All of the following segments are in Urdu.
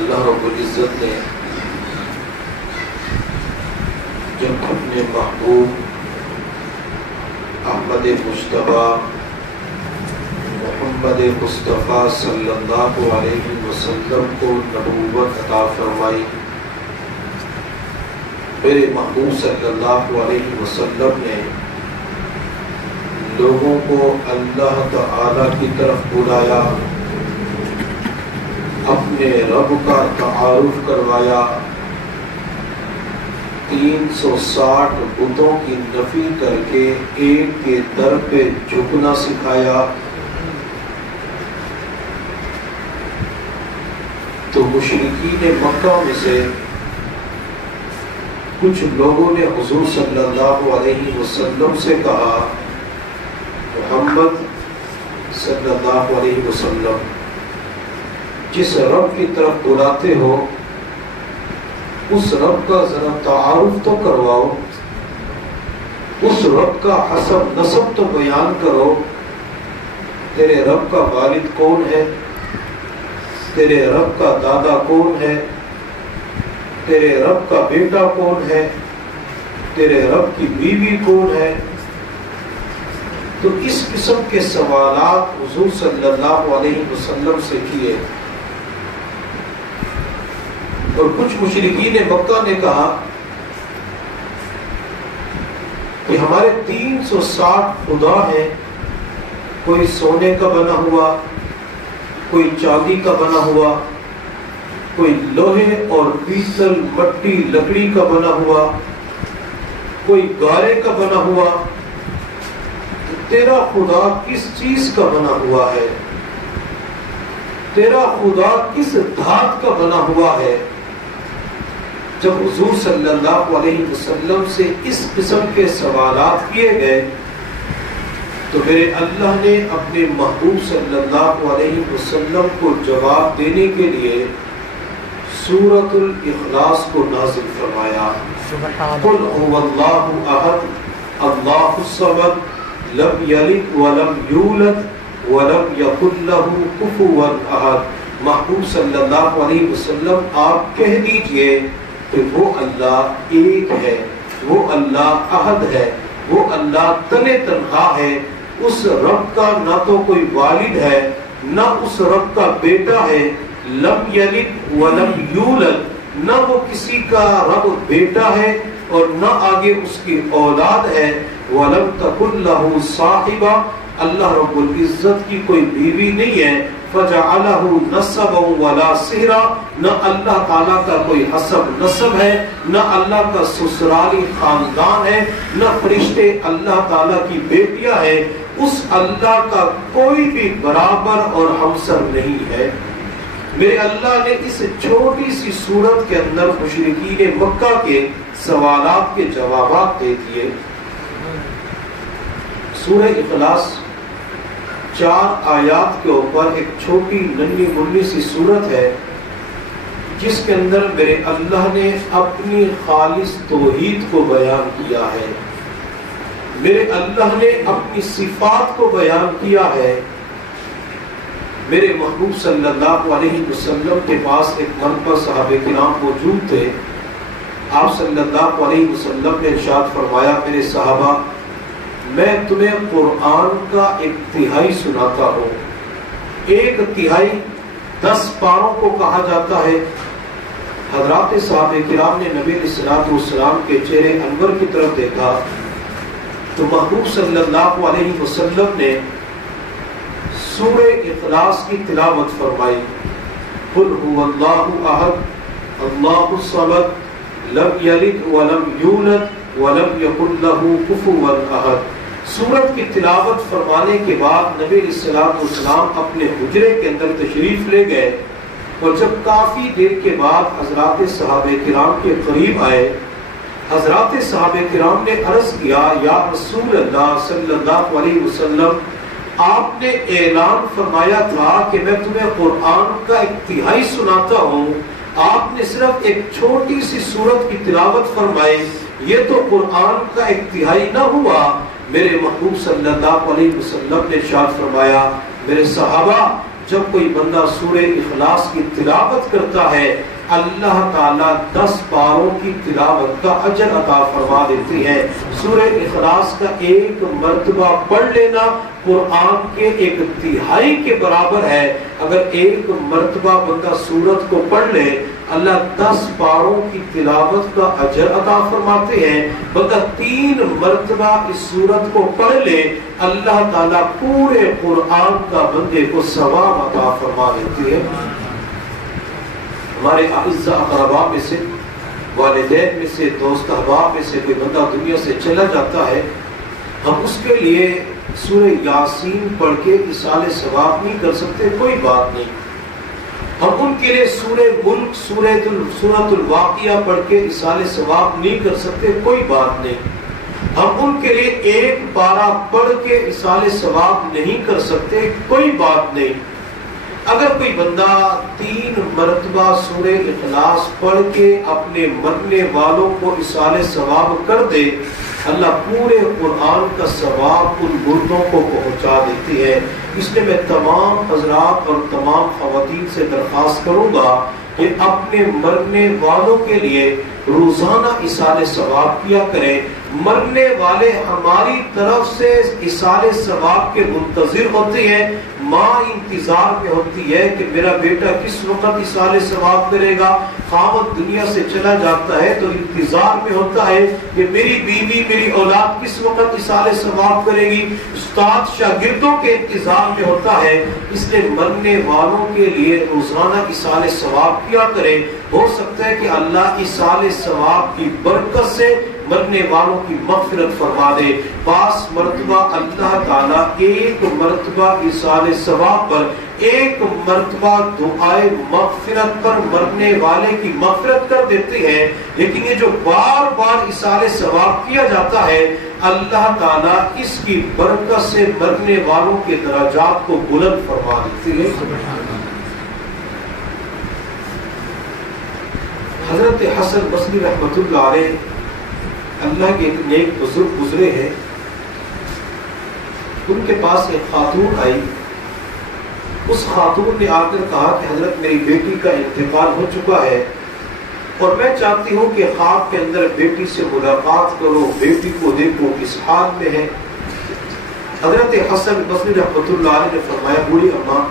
اللہ رب العزت نے جب اپنے محبوب احمد مجتبی محمد مصطفیٰ صلی اللہ علیہ وسلم کو نبوت عطا فرمائی، میرے محبوب صلی اللہ علیہ وسلم نے لوگوں کو اللہ تعالی کی طرف بلایا، اپنے رب کا تعارف کروایا، 360 بتوں کی نفی کر کے ایک کے در پہ جھکنا سکھایا۔ تو مشرکین مکہ میں سے کچھ لوگوں نے حضور صلی اللہ علیہ وسلم سے کہا، محمد صلی اللہ علیہ وسلم جس رب کی طرف بلاتے ہو اس رب کا ذرا تعارف تو کرواؤ، اس رب کا حسب نسب تو بیان کرو، تیرے رب کا والد کون ہے، تیرے رب کا دادا کون ہے، تیرے رب کا بیٹا کون ہے، تیرے رب کی بیوی کون ہے۔ تو اس قسم کے سوالات حضور صلی اللہ علیہ وسلم سے کیے، اور کچھ مشرکین مکہ نے کہا کہ ہمارے 360 خدا ہیں، کوئی سونے کا بنا ہوا، کوئی چاندی کا بنا ہوا، کوئی لوہے اور پیتل مٹی لکڑی کا بنا ہوا، کوئی گارے کا بنا ہوا، تیرا خدا کس چیز کا بنا ہوا ہے، تیرا خدا کس دھات کا بنا ہوا ہے۔ جب حضور صلی اللہ علیہ وسلم سے اس قسم کے سوالات کیے گئے تو میرے اللہ نے اپنے محبوب صلی اللہ علیہ وسلم کو جواب دینے کے لیے سورۃ الاخلاص کو نازل فرمایا۔ قل هو اللہ احد اللہ الصمد لم یلد ولم یولد ولم یکن له کفوا احد۔ محبوب صلی اللہ علیہ وسلم آپ کہہ دیجئے کہ وہ اللہ ایک ہے، وہ اللہ احد ہے، وہ اللہ تن تنہا ہے، اس رب کا نہ تو کوئی والد ہے نہ اس رب کا بیٹا ہے، لم یلد ولم یولد، نہ وہ کسی کا رب بیٹا ہے اور نہ آگے اس کی اولاد ہے، ولم تکن له صاحبہ، اللہ رب العزت کی کوئی بیوی نہیں ہے، فجعلہ نسبا ولا سہرا، نہ اللہ تعالیٰ کا کوئی حسب نسب ہے، نہ اللہ کا سسرالی خاندان ہے، نہ فرشتے اللہ تعالیٰ کی بیٹیاں ہیں، اس اللہ کا کوئی بھی برابر اور ہمسر نہیں ہے۔ میرے اللہ نے اس چھوٹی سی سورت کے اندر مشرکین مکہ کے سوالات کے جوابات دے دیے۔ سورہ اخلاص 4 آیات کے اوپر ایک چھوٹی ننھی منھی سی سورت ہے جس کے اندر میرے اللہ نے اپنی خالص توحید کو بیان کیا ہے، میرے اللہ نے اپنی صفات کو بیان کیا ہے۔ میرے محبوب صلی اللہ علیہ وسلم کے پاس ایک مرتبہ صحابہ کرام موجود تھے، آپ صلی اللہ علیہ وسلم نے ارشاد فرمایا، میرے صحابہ میں تمہیں قرآن کا 1/3 سناتا ہوں۔ 1/3 10 پاروں کو کہا جاتا ہے۔ حضرات صحابہ کرام نے نبی علیہ السلام کے چہرے انور کی طرف دیکھا تو محبوب صلی اللہ علیہ وسلم نے سورہ اخلاص کی تلاوت فرمائی، قل هو اللہ احد اللہ الصمد لم یلد ولم یولد ولم یکن له کفوا احد۔ سورت کی تلاوت فرمانے کے بعد نبی علیہ السلام اپنے حجرے کے اندر تشریف لے گئے، اور جب کافی دیر کے بعد حضرات صحابہ کرام کے قریب آئے، حضرات صحابہ کرام نے عرض کیا، یا رسول اللہ صلی اللہ علیہ وسلم آپ نے اعلان فرمایا تھا کہ میں تمہیں قرآن کا 1/3 سناتا ہوں، آپ نے صرف ایک چھوٹی سی سورت کی تلاوت فرمائی، یہ تو قرآن کا 1/3 نہ ہوا۔ میرے محبوب صلی اللہ علیہ وسلم نے ارشاد فرمایا، میرے صحابہ جب کوئی بندہ سورہ اخلاص کی تلاوت کرتا ہے اللہ تعالیٰ 10 پاروں کی تلاوت کا اجر عطا فرما دیتی ہے۔ سورہ اخلاص کا ایک مرتبہ پڑھ لینا قرآن کے 1/3 کے برابر ہے۔ اگر ایک مرتبہ بندہ سورت کو پڑھ لے اللہ 10 پاروں کی تلاوت کا اجر عطا فرماتے ہیں۔ بندہ 3 مرتبہ اس سورت کو پڑھ لے اللہ تعالیٰ پورے قرآن کا بندے کو ثواب عطا فرما دیتی ہے۔ ہمارے اعزاء اقرباء میں سے، والدین میں سے، دوست احباب میں سے کوئی بندہ دنیا سے چلا جاتا ہے، ہم اس کے لیے سورہ یاسین پڑھ کے ایصال ثواب نہیں کر سکتے، کوئی بات نہیں۔ ہم ان کے لیے سورہ ملک، سورۃ الواقعہ پڑھ کے ایصال ثواب نہیں کر سکتے، کوئی بات نہیں۔ ہم ان کے لیے ایک پارہ پڑھ کے ایصال ثواب نہیں کر سکتے، کوئی بات نہیں۔ اگر کوئی بندہ 3 مرتبہ سورہ اخلاص پڑھ کے اپنے مرنے والوں کو ایصال ثواب کر دے اللہ پورے قرآن کا ثواب ان مردوں کو پہنچا دیتی ہے۔ اس لیے میں تمام حضرات اور تمام خواتین سے درخواست کروں گا کہ اپنے مرنے والوں کے لیے روزانہ ایصال ثواب کیا کریں۔ مرنے والے ہماری طرف سے ایصال ثواب کے منتظر ہوتے ہیں، ماں انتظار میں ہوتی ہے کہ میرا بیٹا کس وقت ایصال ثواب کرے گا، خاوند دنیا سے چلا جاتا ہے تو انتظار میں ہوتا ہے کہ میری بیوی میری اولاد کس وقت ایصال ثواب کرے گی، استاد شاگردوں کے انتظار میں ہوتا ہے۔ اس لیے مرنے والوں کے لیے روزانہ ایصال ثواب کیا کریں، ہو سکتا ہے کہ اللہ ایصال ثواب کی برکت سے مرنے والوں کی مغفرت فرما دے۔ 5 مرتبہ اللہ تعالیٰ 1 مرتبہ ایصال ثواب پر، 1 مرتبہ دعائے مغفرت پر مرنے والے کی مغفرت کر دیتے ہیں۔ لیکن یہ جو بار بار ایصال ثواب کیا جاتا ہے اللہ تعالیٰ اس کی برکت سے مرنے والوں کے درجات کو بلند فرما دیتے ہیں۔ حضرت حسن بصری رحمۃ اللہ علیہ اللہ کے ایک نیک بزرگ گزرے ہیں، ان کے پاس ایک خاتون آئی، اس خاتون نے آ کر کہا کہ حضرت میری بیٹی کا انتقال ہو چکا ہے اور میں چاہتی ہوں کہ خواب کے اندر بیٹی سے ملاقات کرو، بیٹی کو دیکھو کس حال میں ہے۔ حضرت حسن بصری رحمۃ اللہ علیہ نے فرمایا بوڑھی اماں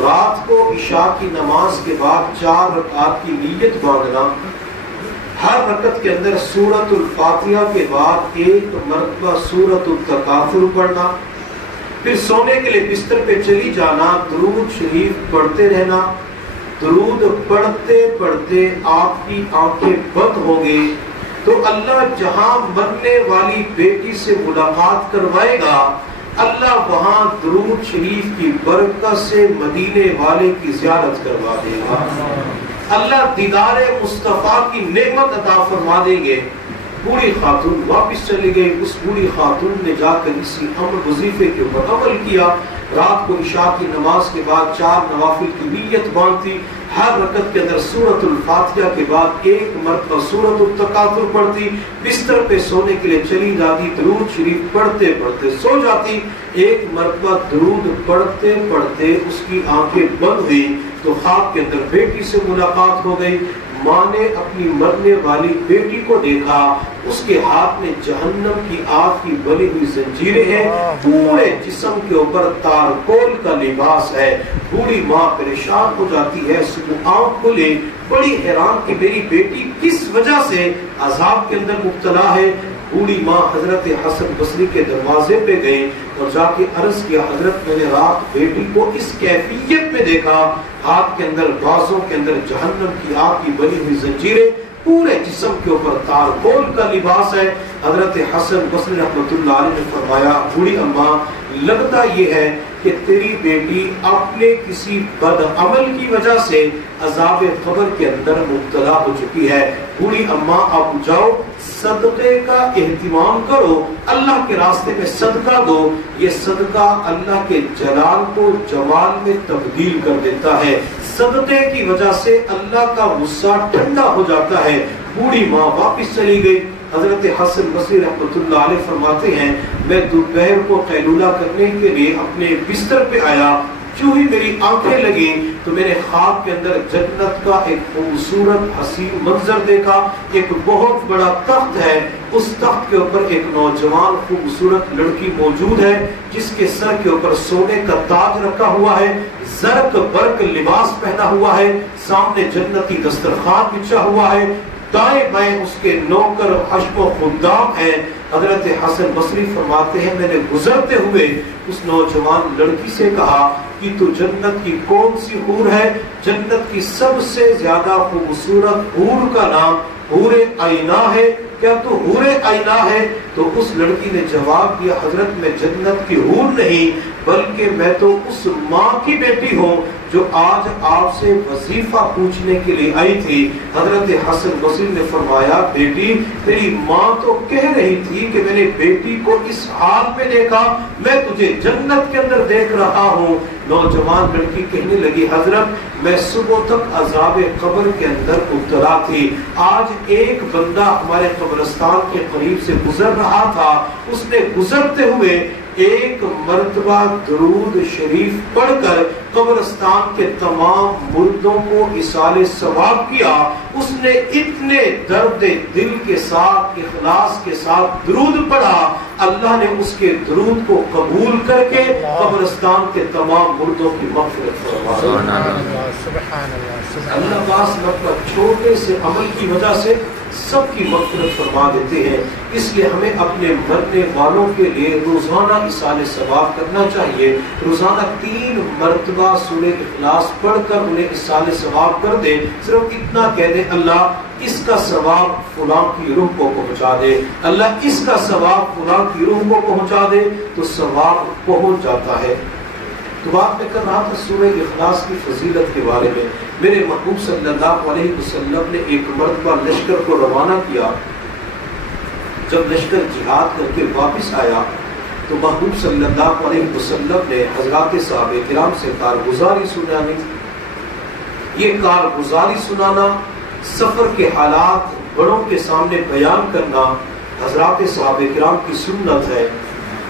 رات کو عشاء کی نماز کے بعد 4 رکعات کی نیت باندھنا، ہر رکعت کے اندر سورۃ الفاتحہ کے بعد 1 مرتبہ سورۃ التکاثر پڑھنا، پھر سونے کے لیے بستر پہ چلی جانا، درود شریف پڑھتے رہنا۔ درود پڑھتے پڑھتے آپ کی آنکھیں بند ہو گئی تو اللہ جہاں مرنے والی بیٹی سے ملاقات کروائے گا اللہ وہاں درود شریف کی برکت سے مدینے والے کی زیارت کروا دے گا، اللہ دیدار مصطفیٰ کی نعمت عطا فرما دیں گے۔ بوڑھی خاتون واپس چلی گئی، اس بوڑھی خاتون نے جا کر اسی امر وظیفے کے اوپر عمل کیا، رات کو عشاء کی نماز کے بعد 4 نوافل کی نیت باندھتی، ہر رکعت کے اندر سورۃ الفاتحہ کے بعد 1 مرتبہ سورۃ التکاثر پڑھتی، بستر پہ سونے کے لیے چلی جاتی، درود شریف پڑھتے پڑھتے سو جاتی۔ 1 مرتبہ درود پڑھتے پڑھتے اس کی آنکھیں بند ہوئی تو خواب کے اندر بیٹی سے ملاقات ہو گئی۔ ماں نے اپنی مرنے والی بیٹی کو دیکھا، اس کے ہاتھ میں جہنم کی آگ کی بنی ہوئی زنجیریں ہیں، پورے جسم کے اوپر تارکول کا لباس ہے۔ بوڑھی ماں پریشان ہو جاتی ہے، صبح آنکھ کھلے بڑی حیران کہ میری بیٹی کس وجہ سے عذاب کے اندر مبتلا ہے۔ بوڑھی ماں حضرت حسن بصری کے دروازے پہ گئی اور جا کے عرض کیا حضرت میں نے رات بیٹی کو اس کیفیت میں دیکھا، ہاتھ کے اندر بازوں کے اندر جہنم کی آگ کی بنی ہوئی زنجیریں، پورے جسم کے اوپر تارکول کا لباس ہے۔ حضرت حسن بصری رحمۃ اللہ علیہ نے فرمایا بوڑھی اماں لگتا یہ ہے کہ تیری بیٹی اپنے کسی بد عمل کی وجہ سے عذاب قبر کے اندر مبتلا ہو چکی ہے۔ بوڑھی اماں آپ جاؤ صدقے کا اہتمام کرو، اللہ کے راستے میں صدقہ دو، یہ صدقہ اللہ کے جلال کو جمال میں تبدیل کر دیتا ہے، صدقے کی وجہ سے اللہ کا غصہ ٹھنڈا ہو جاتا ہے۔ بوڑھی ماں واپس چلی گئی۔ حضرت حسن بصری رحمۃ اللہ علیہ فرماتے ہیں میں دوپہر کو قیلولہ کرنے کے لیے اپنے بستر پہ آیا، جو ہی میری آنکھیں لگی تو میں نے خواب کے اندر جنت کا ایک خوبصورت حسین منظر دیکھا. ایک بہت بڑا تخت ہے, اس تخت کے اوپر ایک نوجوان خوبصورت لڑکی موجود ہے جس کے سر کے اوپر سونے کا تاج رکھا ہوا ہے, زرق برق لباس پہنا ہوا ہے, سامنے جنتی دسترخوان بچھا ہوا ہے, دائیں بائیں اس کے نوکر حشم و خدام ہیں. حضرت حسن بصری فرماتے ہیں میں نے گزرتے ہوئے اس نوجوان لڑکی سے کہا کہ تو جنت کی کون سی حور ہے؟ جنت کی سب سے زیادہ خوبصورت حور کا نام حور عینہ ہے, کیا تو حور عینہ ہے؟ تو اس لڑکی نے جواب دیا حضرت میں جنت کی حور نہیں بلکہ میں تو اس ماں کی بیٹی ہوں جو آج آپ سے وظیفہ پوچھنے کے لیے آئی تھی. حضرت حسن بصری نے فرمایا بیٹی تیری ماں تو کہہ رہی تھی کہ میں نے بیٹی کو اس حال میں دیکھا, میں تجھے جنت کے اندر دیکھ رہا ہوں. نوجوان لڑکی کہنے لگی حضرت میں صبح تک عذاب قبر کے اندر مبتلا تھی, آج ایک بندہ ہمارے قبرستان کے قریب سے گزر رہا تھا, اس نے گزرتے ہوئے ایک مرتبہ درود شریف پڑھ کر قبرستان کے تمام مردوں کو ایصال ثواب کیا. اس نے اتنے درد دل کے ساتھ اخلاص کے ساتھ درود پڑھا, اللہ نے اس کے درود کو قبول کر کے قبرستان کے تمام مردوں کی مغفرت فرمائی. اللہ باس چھوٹے سے عمل کی وجہ سے سب کی مغفرت فرما دیتے ہیں. اس لیے ہمیں اپنے مرنے والوں کے لیے روزانہ ایصال ثواب کرنا چاہیے. روزانہ 3 مرتبہ سورہ اخلاص پڑھ کر انہیں ایصال ثواب کر دے. صرف اتنا کہہ دے اللہ اس کا ثواب فلاں کی روح کو پہنچا دے, اللہ اس کا ثواب فلاں کی روح کو پہنچا دے, تو ثواب پہنچ جاتا ہے. تو بات میں کر رہا تھا سورہ اخلاص کی فضیلت کے بارے میں. میرے محبوب صلی اللہ علیہ وسلم نے ایک مرتبہ لشکر کو روانہ کیا. جب لشکر جہاد کر کے واپس آیا تو محبوب صلی اللہ علیہ وسلم نے حضرات صحابہ کرام سے کارگزاری سنانی. یہ کارگزاری سنانا, سفر کے حالات بڑوں کے سامنے بیان کرنا حضرات صحابہ کرام کی سنت ہے.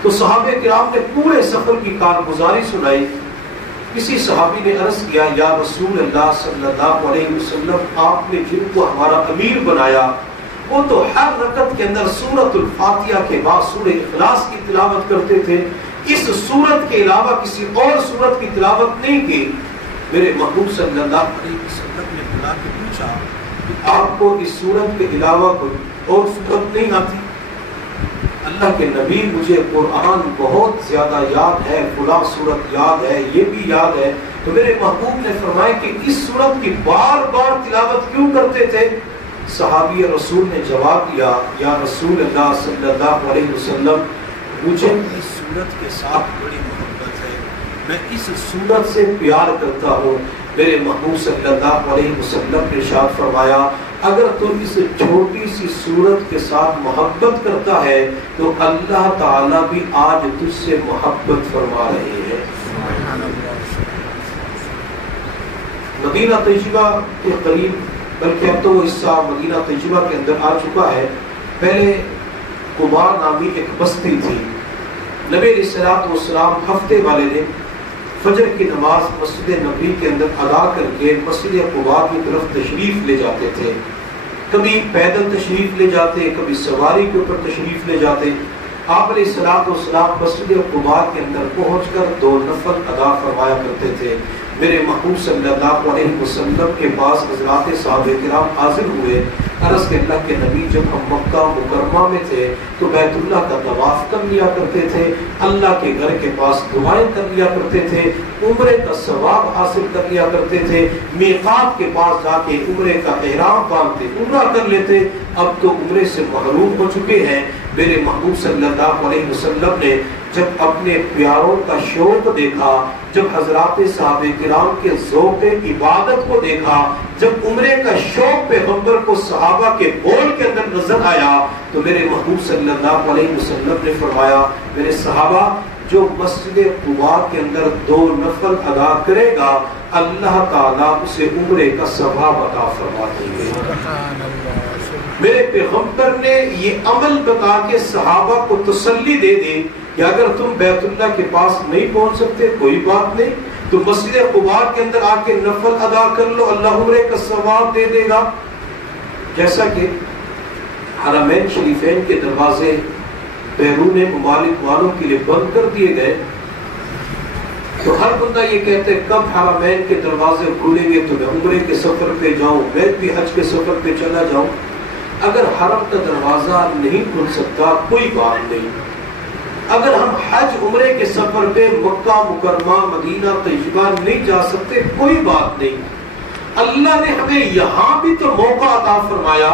تو صحابہ کرام نے پورے سفر کی کارگزاری سنائی. کسی صحابی نے عرض کیا یا رسول اللہ صلی اللہ علیہ وسلم آپ نے جن کو ہمارا امیر بنایا وہ تو ہر رکعت کے اندر سورۃ الفاتحہ کے بعد سورہ اخلاص کی تلاوت کرتے تھے, اس سورت کے علاوہ کسی اور سورت کی تلاوت نہیں کی. میرے محبوب صلی اللہ علیہ وسلم نے بلا کے پوچھا کہ آپ کو اس سورت کے علاوہ کوئی اور سورت نہیں آتی؟ اللہ کے نبی مجھے قرآن بہت زیادہ یاد ہے, فلاں سورت یاد ہے, یہ بھی یاد ہے. تو میرے محبوب نے فرمایا کہ اس سورت کی بار بار تلاوت کیوں کرتے تھے؟ صحابی رسول نے جواب دیا یا رسول اللہ صلی اللہ علیہ وسلم مجھے اس سورت کے ساتھ بڑی محبت ہے, میں اس سورت سے پیار کرتا ہوں. میرے محبوب صلی اللہ علیہ وسلم نے ارشاد فرمایا اگر تو اس چھوٹی سی سورت کے ساتھ محبت کرتا ہے تو اللہ تعالیٰ بھی آج تجھ سے محبت فرما رہے ہیں. مدینہ طیبہ کے قریب, بلکہ اب تو وہ حصہ مدینہ طیبہ کے اندر آ چکا ہے, پہلے قباء نامی ایک بستی تھی. نبی علیہ الصلوۃ والسلام ہفتے والے دن فجر کی نماز مسجد نبوی کے اندر ادا کر کے مسجد قباء کی طرف تشریف لے جاتے تھے. کبھی پیدل تشریف لے جاتے, کبھی سواری کے اوپر تشریف لے جاتے. آپ علیہ الصلوۃ والسلام مسجد قباء کے اندر پہنچ کر 2 نفل ادا فرمایا کرتے تھے. میرے محبوب صلی اللہ علیہ وسلم کے پاس حضرات صحابہ کرام حاضر ہوئے, عرض کہ اللہ کے نبی جب ہم مکہ مکرمہ میں تھے تو بیت اللہ کا طواف کر لیا کرتے تھے, اللہ کے گھر کے پاس دعائیں کر لیا کرتے تھے, عمرے کا ثواب حاصل کر لیا کرتے تھے, میقات کے پاس جا کے عمرے کا احرام باندھتے عمرہ کر لیتے, اب تو عمرے سے محروم ہو چکے ہیں. میرے محبوب صلی اللہ علیہ وسلم نے جب اپنے پیاروں کا شوق دیکھا, جب حضرات صحابہ کرام کے ذوق عبادت کو دیکھا, جب عمرے کا شوق پیغمبر کو صحابہ کے بول کے اندر نظر آیا, تو میرے محبوب صلی اللہ علیہ وسلم نے فرمایا میرے صحابہ جو مسجد قباء کے اندر 2 نفل ادا کرے گا اللہ تعالیٰ اسے عمرے کا ثواب عطا فرما دیں گے. میرے پیغمبر نے یہ عمل بتا کے صحابہ کو تسلی دے دی کہ اگر تم بیت اللہ کے پاس نہیں پہنچ سکتے کوئی بات نہیں, تو مسجد قباء کے اندر آ کے نفل ادا کر لو، اللہ عمرے کا ثواب دے دے گا۔ جیسا کہ حرمین شریفین کے دروازے بیرون ممالک والوں کے لیے بند کر دیے گئے، تو ہر بندہ یہ کہتے ہیں کب حرمین کے دروازے کھلیں گے تو میں عمرے کے سفر پہ جاؤں، میں بھی حج کے سفر پہ چلا جاؤں۔ اگر حرم کا دروازہ نہیں کھل سکتا کوئی بات نہیں، اگر ہم حج عمرے کے سفر پہ مکہ مکرمہ مدینہ طیبہ نہیں جا سکتے کوئی بات نہیں، اللہ نے ہمیں یہاں بھی تو موقع عطا فرمایا۔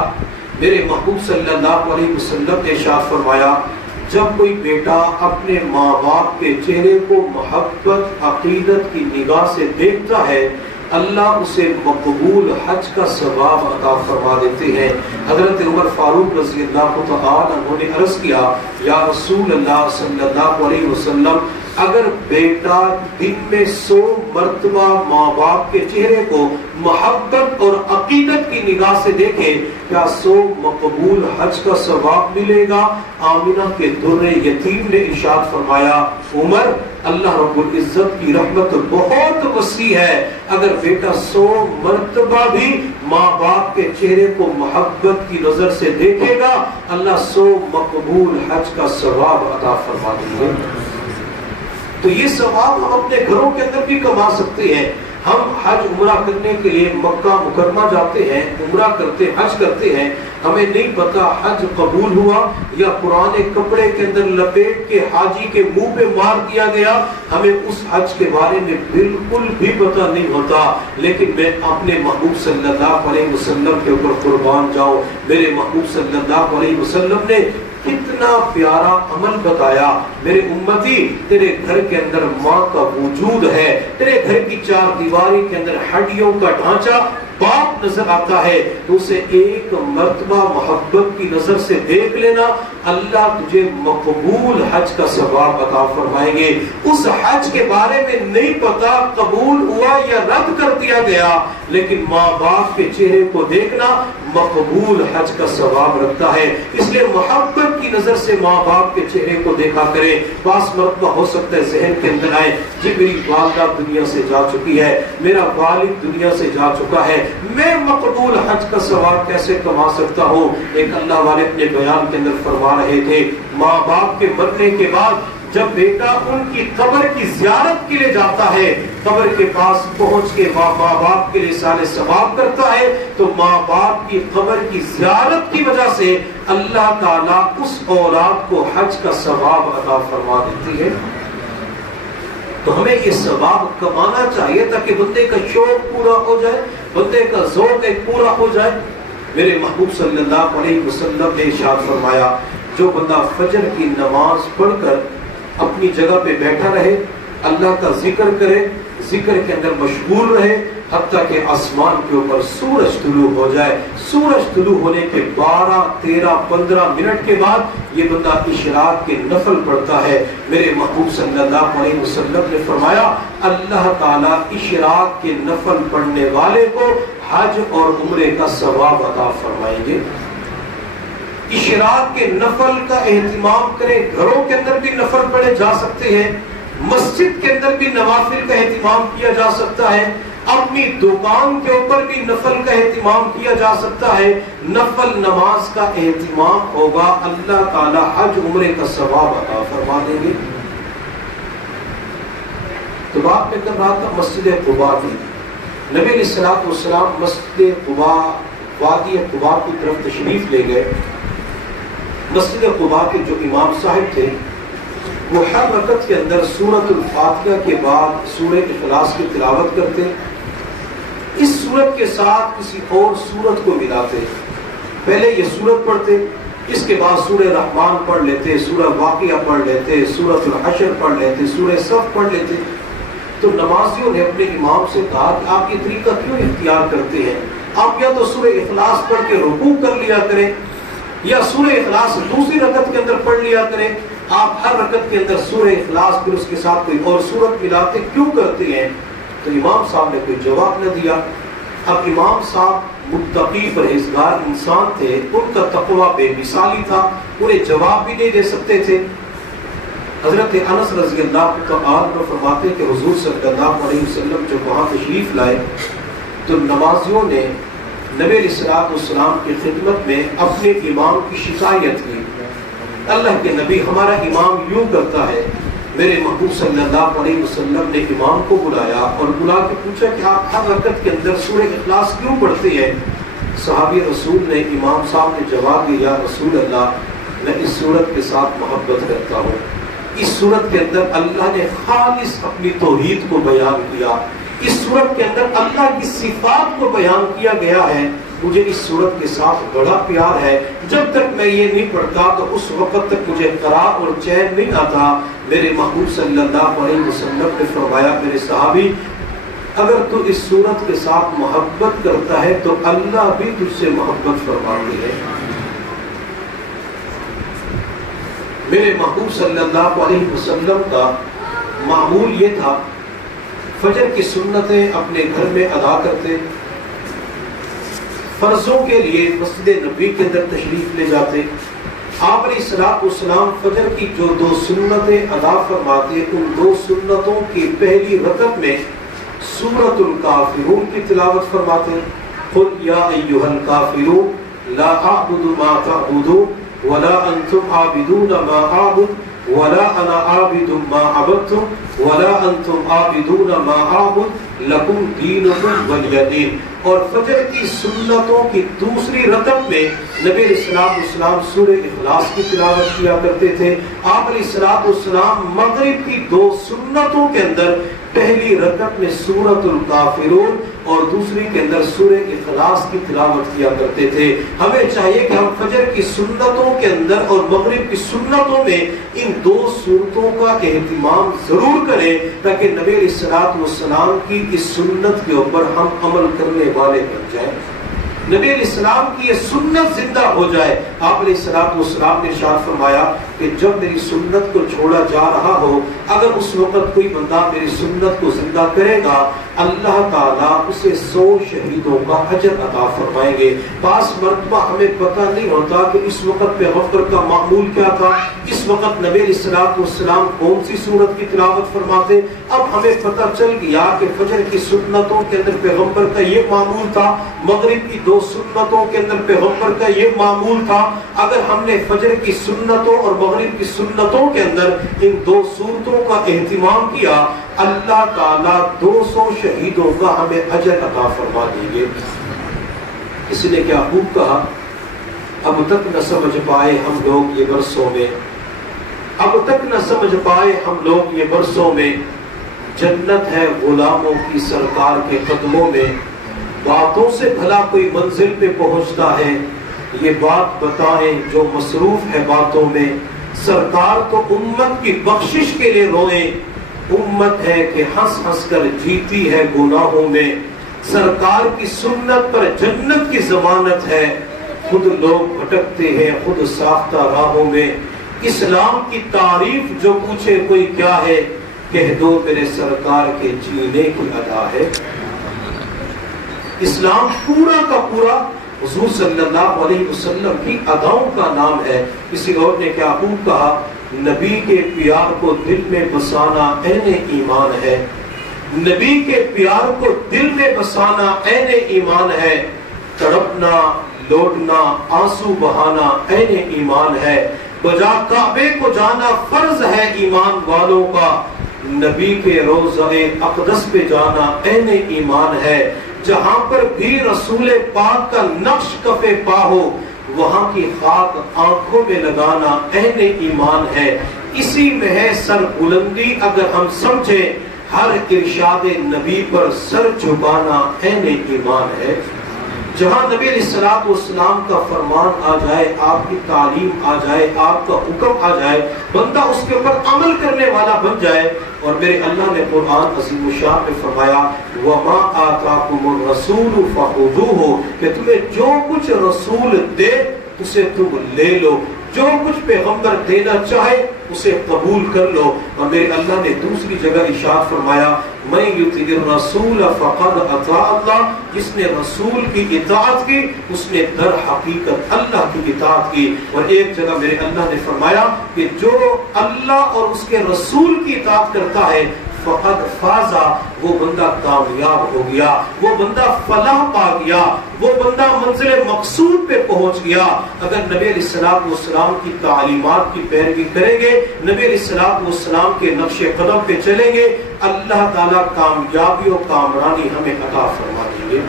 میرے محبوب صلی اللہ علیہ وسلم نے ارشاد فرمایا جب کوئی بیٹا اپنے ماں باپ کے چہرے کو محبت عقیدت کی نگاہ سے دیکھتا ہے اللہ اسے مقبول حج کا ثواب عطا فرما دیتے ہیں۔ حضرت عمر فاروق رضی اللہ تعالی عنہ نے عرض کیا یا رسول اللہ صلی اللہ علیہ وسلم اگر بیٹا دن میں 100 مرتبہ ماں باپ کے چہرے کو محبت اور عقیدت کی نگاہ سے دیکھے کیا 100 مقبول حج کا ثواب ملے گا؟ آمنہ کے در یتیم نے ارشاد فرمایا عمر اللہ رب العزت کی رحمت بہت وسیع ہے، اگر بیٹا 100 مرتبہ بھی ماں باپ کے چہرے کو محبت کی نظر سے دیکھے گا اللہ 100 مقبول حج کا ثواب عطا فرما دیں گے۔ تو یہ ثواب ہم اپنے گھروں کے اندر بھی کما سکتے ہیں۔ ہم حج عمرہ کرنے کے لیے مکہ مکرمہ جاتے ہیں، عمرہ کرتے حج کرتے ہیں، ہمیں نہیں پتا حج قبول ہوا یا پرانے کپڑے کے اندر لپیٹ کے حاجی کے منہ پہ مار دیا گیا، ہمیں اس حج کے بارے میں بالکل بھی پتا نہیں ہوتا، لیکن میں اپنے محبوب صلی اللہ علیہ وسلم کے اوپر قربان جاؤں۔ میرے محبوب صلی اللہ علیہ وسلم نے کتنا پیارا عمل بتایا، میرے امتی تیرے گھر کے اندر ماں کا وجود ہے، تیرے گھر کی چار دیواری کے اندر ہڈیوں کا ڈھانچہ باپ نظر آتا ہے تو اسے ایک مرتبہ محبت کی نظر سے دیکھ لینا، اللہ تجھے مقبول حج کا ثواب عطا فرمائیں گے۔ اس حج کے بارے میں نہیں پتا قبول ہوا یا رد کر دیا گیا، لیکن ماں باپ کے چہرے کو دیکھنا مقبول حج کا ثواب رکھتا ہے، اس لیے محبت کی نظر سے ماں باپ کے چہرے کو دیکھا کریں۔ بعض مرتبہ ہو سکتا ہے ذہن کے اندر آئے جی میری والدہ دنیا سے جا چکی ہے، میرا والد دنیا سے جا چکا ہے، میں مقبول حج کا ثواب کیسے کما سکتا ہوں؟ ایک اللہ والے اپنے بیان کے اندر فرما رہے تھے ماں باپ کے مرنے کے بعد جب بیٹا ان کی قبر کی زیارت کے لیے جاتا ہے، قبر کے پاس پہنچ کے ماں باپ کے لیے سارے ثواب کرتا ہے تو ماں باپ کی قبر کی زیارت کی وجہ سے اللہ تعالیٰ اس اولاد کو حج کا ثواب عطا فرما دیتی ہے۔ تو ہمیں یہ ثواب کمانا چاہیے تاکہ بندے کا شوق پورا ہو جائے، بندے کا ذوق ایک پورا ہو جائے۔ میرے محبوب صلی اللہ علیہ وسلم نے ارشاد فرمایا جو بندہ فجر کی نماز پڑھ کر اپنی جگہ پہ بیٹھا رہے، اللہ کا ذکر کرے، ذکر کے اندر مشغول رہے حتیٰ کہ آسمان کے اوپر سورج طلوع ہو جائے، سورج طلوع ہونے کے 12 13 15 منٹ کے بعد یہ بندہ اشراق کے نفل پڑھتا ہے، میرے محبوب صلی اللہ علیہ وسلم نے فرمایا اللہ تعالیٰ اشراق کے نفل پڑھنے والے کو حج اور عمرے کا ثواب عطا فرمائیں گے۔ اشراق کے نفل کا اہتمام کریں، گھروں کے اندر بھی نفل پڑھے جا سکتے ہیں، مسجد کے اندر بھی نوافل کا اہتمام کیا جا سکتا ہے، اپنی دکان کے اوپر بھی نفل کا اہتمام کیا جا سکتا ہے۔ نفل نماز کا اہتمام ہوگا اللہ تعالی حج عمرے کا ثواب عطا فرما دیں گے۔ تو بات میں کر رہا تھا مسجد قباء کی، نبی علیہ الصلوۃ والسلام مسجد قباء وادی قباء کی طرف تشریف لے گئے۔ مسجد قباء کے جو امام صاحب تھے وہ ہر رکعت کے اندر سورۃ الفاتحہ کے بعد سورہ اخلاص کی تلاوت کرتے، اس سورت کے ساتھ کسی اور سورت کو ملاتے، پہلے یہ سورت پڑھتے، اس کے بعد سورہ رحمان پڑھ لیتے، سورہ واقعہ پڑھ لیتے، سورۃ الحشر پڑھ لیتے، سورہ صف پڑھ لیتے۔ تو نمازیوں نے اپنے امام سے کہا کہ آپ یہ طریقہ کیوں اختیار کرتے ہیں؟ آپ یا تو سورہ اخلاص پڑھ کے رکوع کر لیا کریں یا سورہ اخلاص دوسری رکعت کے اندر پڑھ لیا کریں، آپ ہر رکعت کے اندر سورہ اخلاص پھر اس کے ساتھ کوئی اور سورت ملاتے کیوں کرتے ہیں؟ تو امام صاحب نے کوئی جواب نہ دیا۔ اب امام صاحب متقی پرہیزگار انسان تھے، ان کا تقویٰ بے مثالی تھا، انہیں جواب بھی نہیں دے سکتے تھے۔ حضرت انس رضی اللہ تعالیٰ عنہ فرماتے ہیں کہ حضور صلی اللہ علیہ وسلم جب وہاں تشریف لائے تو نمازیوں نے نبی علیہ الصلوۃ والسلام کی خدمت میں اپنے امام کی شکایت کی، اللہ کے نبی ہمارا امام یوں کرتا ہے۔ میرے محبوب صلی اللہ علیہ وسلم نے امام کو بلایا اور بلا کے پوچھا کہ آپ ہر رکعت کے اندر سورہ اخلاص کیوں پڑھتے ہیں؟ صحابی رسول نے امام صاحب نے جواب دیا، رسول اللہ میں اس صورت کے ساتھ محبت کرتا ہوں، اس صورت کے اندر اللہ نے خالص اپنی توحید کو بیان کیا، اس صورت کے اندر اللہ کی صفات کو بیان کیا گیا ہے، مجھے اس صورت کے ساتھ بڑا پیار ہے، جب تک میں یہ نہیں پڑھتا تو اس وقت تک مجھے قرار اور چین نہیں آتا۔ میرے محبوب صلی اللہ علیہ وسلم نے فرمایا، میرے صحابی اگر تو اس صورت کے ساتھ محبت کرتا ہے تو اللہ بھی تجھ سے محبت فرماتی ہے۔ میرے محبوب صلی اللہ علیہ وسلم کا معمول یہ تھا، فجر کی سنتیں اپنے گھر میں ادا کرتے، فرضوں کے لیے مسجد نبوی کے اندر تشریف لے جاتے۔ آپ علیہ الصلوۃ والسلام فجر کی جو 2 سنتیں ادا فرماتے، ان 2 سنتوں کی پہلی رکعت میں سورۃ الکافرون کی تلاوت فرماتے، قل یا ایھا الکافرون لا اعبد ما تعبدون ولا انتم عابدون ما اعبد ولا انا عابد ما عبدتم ولا انتم عابدون ما اعبد لکم دینکم ولی دین۔ اور فجر کی سنتوں کی دوسری رکعت میں نبی علیہ السلام سورہ اخلاص کی تلاوت کیا کرتے تھے۔ آپ علیہ السلام مغرب کی 2 سنتوں کے اندر پہلی رکعت میں سورۃ الکافرون اور دوسری کے اندر سورہ اخلاص کی تلاوت کیا کرتے تھے۔ ہمیں چاہیے کہ ہم فجر کی سنتوں کے اندر اور مغرب کی سنتوں میں ان 2 سورتوں کا اہتمام ضرور کریں تاکہ نبی علیہ السلام کی اس سنت کے اوپر ہم عمل کرنے والے بن جائیں، نبی علیہ السلام کی یہ سنت زندہ ہو جائے۔ آپ علیہ السلام نے ارشاد فرمایا کہ جب میری سنت کو چھوڑا جا رہا ہو، اگر اس وقت کوئی بندہ میری سنت کو زندہ کرے گا، اللہ تعالیٰ اسے 100 شہیدوں کا اجر عطا فرمائیں گے۔ بعض مرتبہ ہمیں پتہ نہیں ہوتا کہ اس وقت پیغمبر کا معمول کیا تھا، اس وقت نبی علیہ السلام کون سی سورت کی تلاوت فرماتے۔ اب ہمیں پتہ چل گیا کہ فجر کی سنتوں کے اندر پیغمبر کا یہ معمول تھا، مغرب کی 2 سنتوں کے اندر پیغمبر کا یہ معمول تھا۔ اگر ہم نے فجر کی سنتوں اور مغرب کی سنتوں کے اندر ان 2 صورتوں کا اہتمام کیا، اللہ تعالیٰ 200 شہیدوں کا ہمیں اجر عطا فرما دیں گے۔ اس نے کیا خوب کہا، اب تک نہ سمجھ پائے ہم لوگ یہ برسوں میں، اب تک نہ سمجھ پائے ہم لوگ یہ برسوں میں، جنت ہے غلاموں کی سرکار کے قدموں میں، باتوں سے بھلا کوئی منزل پہ پہنچتا ہے، یہ بات بتائیں جو مصروف ہے باتوں میں، سرکار تو امت کی بخشش کے لیے روئیں، امت ہے کہ ہنس ہنس کر جیتی ہے گناہوں میں، سرکار کی سنت پر جنت کی ضمانت ہے، خود لوگ بھٹکتے ہیں خود ساختہ راہوں میں، اسلام کی تعریف جو پوچھے کوئی کیا ہے، کہہ دو میرے سرکار کے جینے کی ادا ہے۔ اسلام پورا کا پورا حضور صلی اللہ علیہ وسلم کی اداؤں کا نام ہے۔ کسی اور نے کیا خوب کہا، نبی کے پیار کو دل میں بسانا عین ایمان ہے، نبی کے پیار کو دل میں بسانا عین ایمان ہے، تڑپنا لوٹنا آنسو بہانا عین ایمان ہے، بجا کعبے کو جانا فرض ہے ایمان والوں کا، نبی کے روضہ اقدس پہ جانا عین ایمان ہے، جہاں پر بھی رسول پاک کا نقش کف پا ہو وہاں کی خاک آنکھوں میں لگانا عین ایمان ہے، اسی میں ہے سر بلندی اگر ہم سمجھیں، ہر ارشاد نبی پر سر جھکانا عین ایمان ہے۔ جہاں نبی علیہ السلام کا فرمان آ جائے، آپ کی تعلیم آ جائے، آپ کا حکم آ جائے، بندہ اس کے اوپر عمل کرنے والا بن جائے۔ اور میرے اللہ نے قرآن عظیم الشان میں فرمایا وَمَا آتَاكُمُ الرَّسُولُ فَخُذُوهُ، کہ تمہیں جو کچھ رسول دے اسے تم لے لو، جو کچھ پیغمبر دینا چاہے اسے قبول کر لو. اور میرے اللہ نے دوسری جگہ ارشاد فرمایا میں یطیع الرسول فقد اطاع اللہ، جس نے رسول کی اطاعت کی اس نے در حقیقت اللہ کی اطاعت کی. اور ایک جگہ میرے اللہ نے فرمایا کہ جو اللہ اور اس کے رسول کی اطاعت کرتا ہے فقد فازا، وہ بندہ کامیاب ہو گیا، وہ بندہ فلاح پا گیا، وہ بندہ منزل مقصود پہ پہنچ گیا. اگر نبی علیہ السلام کی تعلیمات کی پیروی کریں گے، نبی علیہ السلام کے نقش قدم پہ چلیں گے، اللہ تعالیٰ کامیابی اور کامرانی ہمیں عطا فرما دیں گے.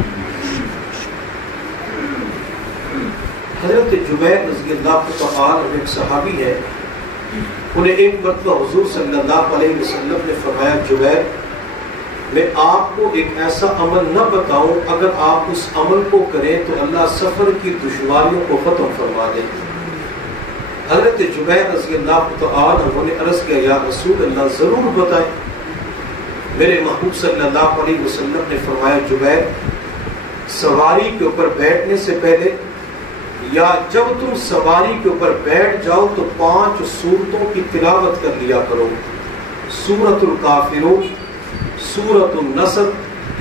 حضرت جبیر رضی اللہ تعالیٰ ایک صحابی ہے، انہیں ایک مرتبہ حضور صلی اللہ علیہ وسلم نے فرمایا جبیر میں آپ کو ایک ایسا عمل نہ بتاؤں اگر آپ اس عمل کو کریں تو اللہ سفر کی دشواریوں کو ختم فرما دے. حضرت جبیر رضی اللہ تعالیٰ عنہ نے عرض کیا یا رسول اللہ ضرور بتائیں. میرے محبوب صلی اللہ علیہ وسلم نے فرمایا جبیر سواری کے اوپر بیٹھنے سے پہلے یا جب تم سواری کے اوپر بیٹھ جاؤ تو 5 سورتوں کی تلاوت کر لیا کرو. سورۃ الکافرون، سورۃ النصر،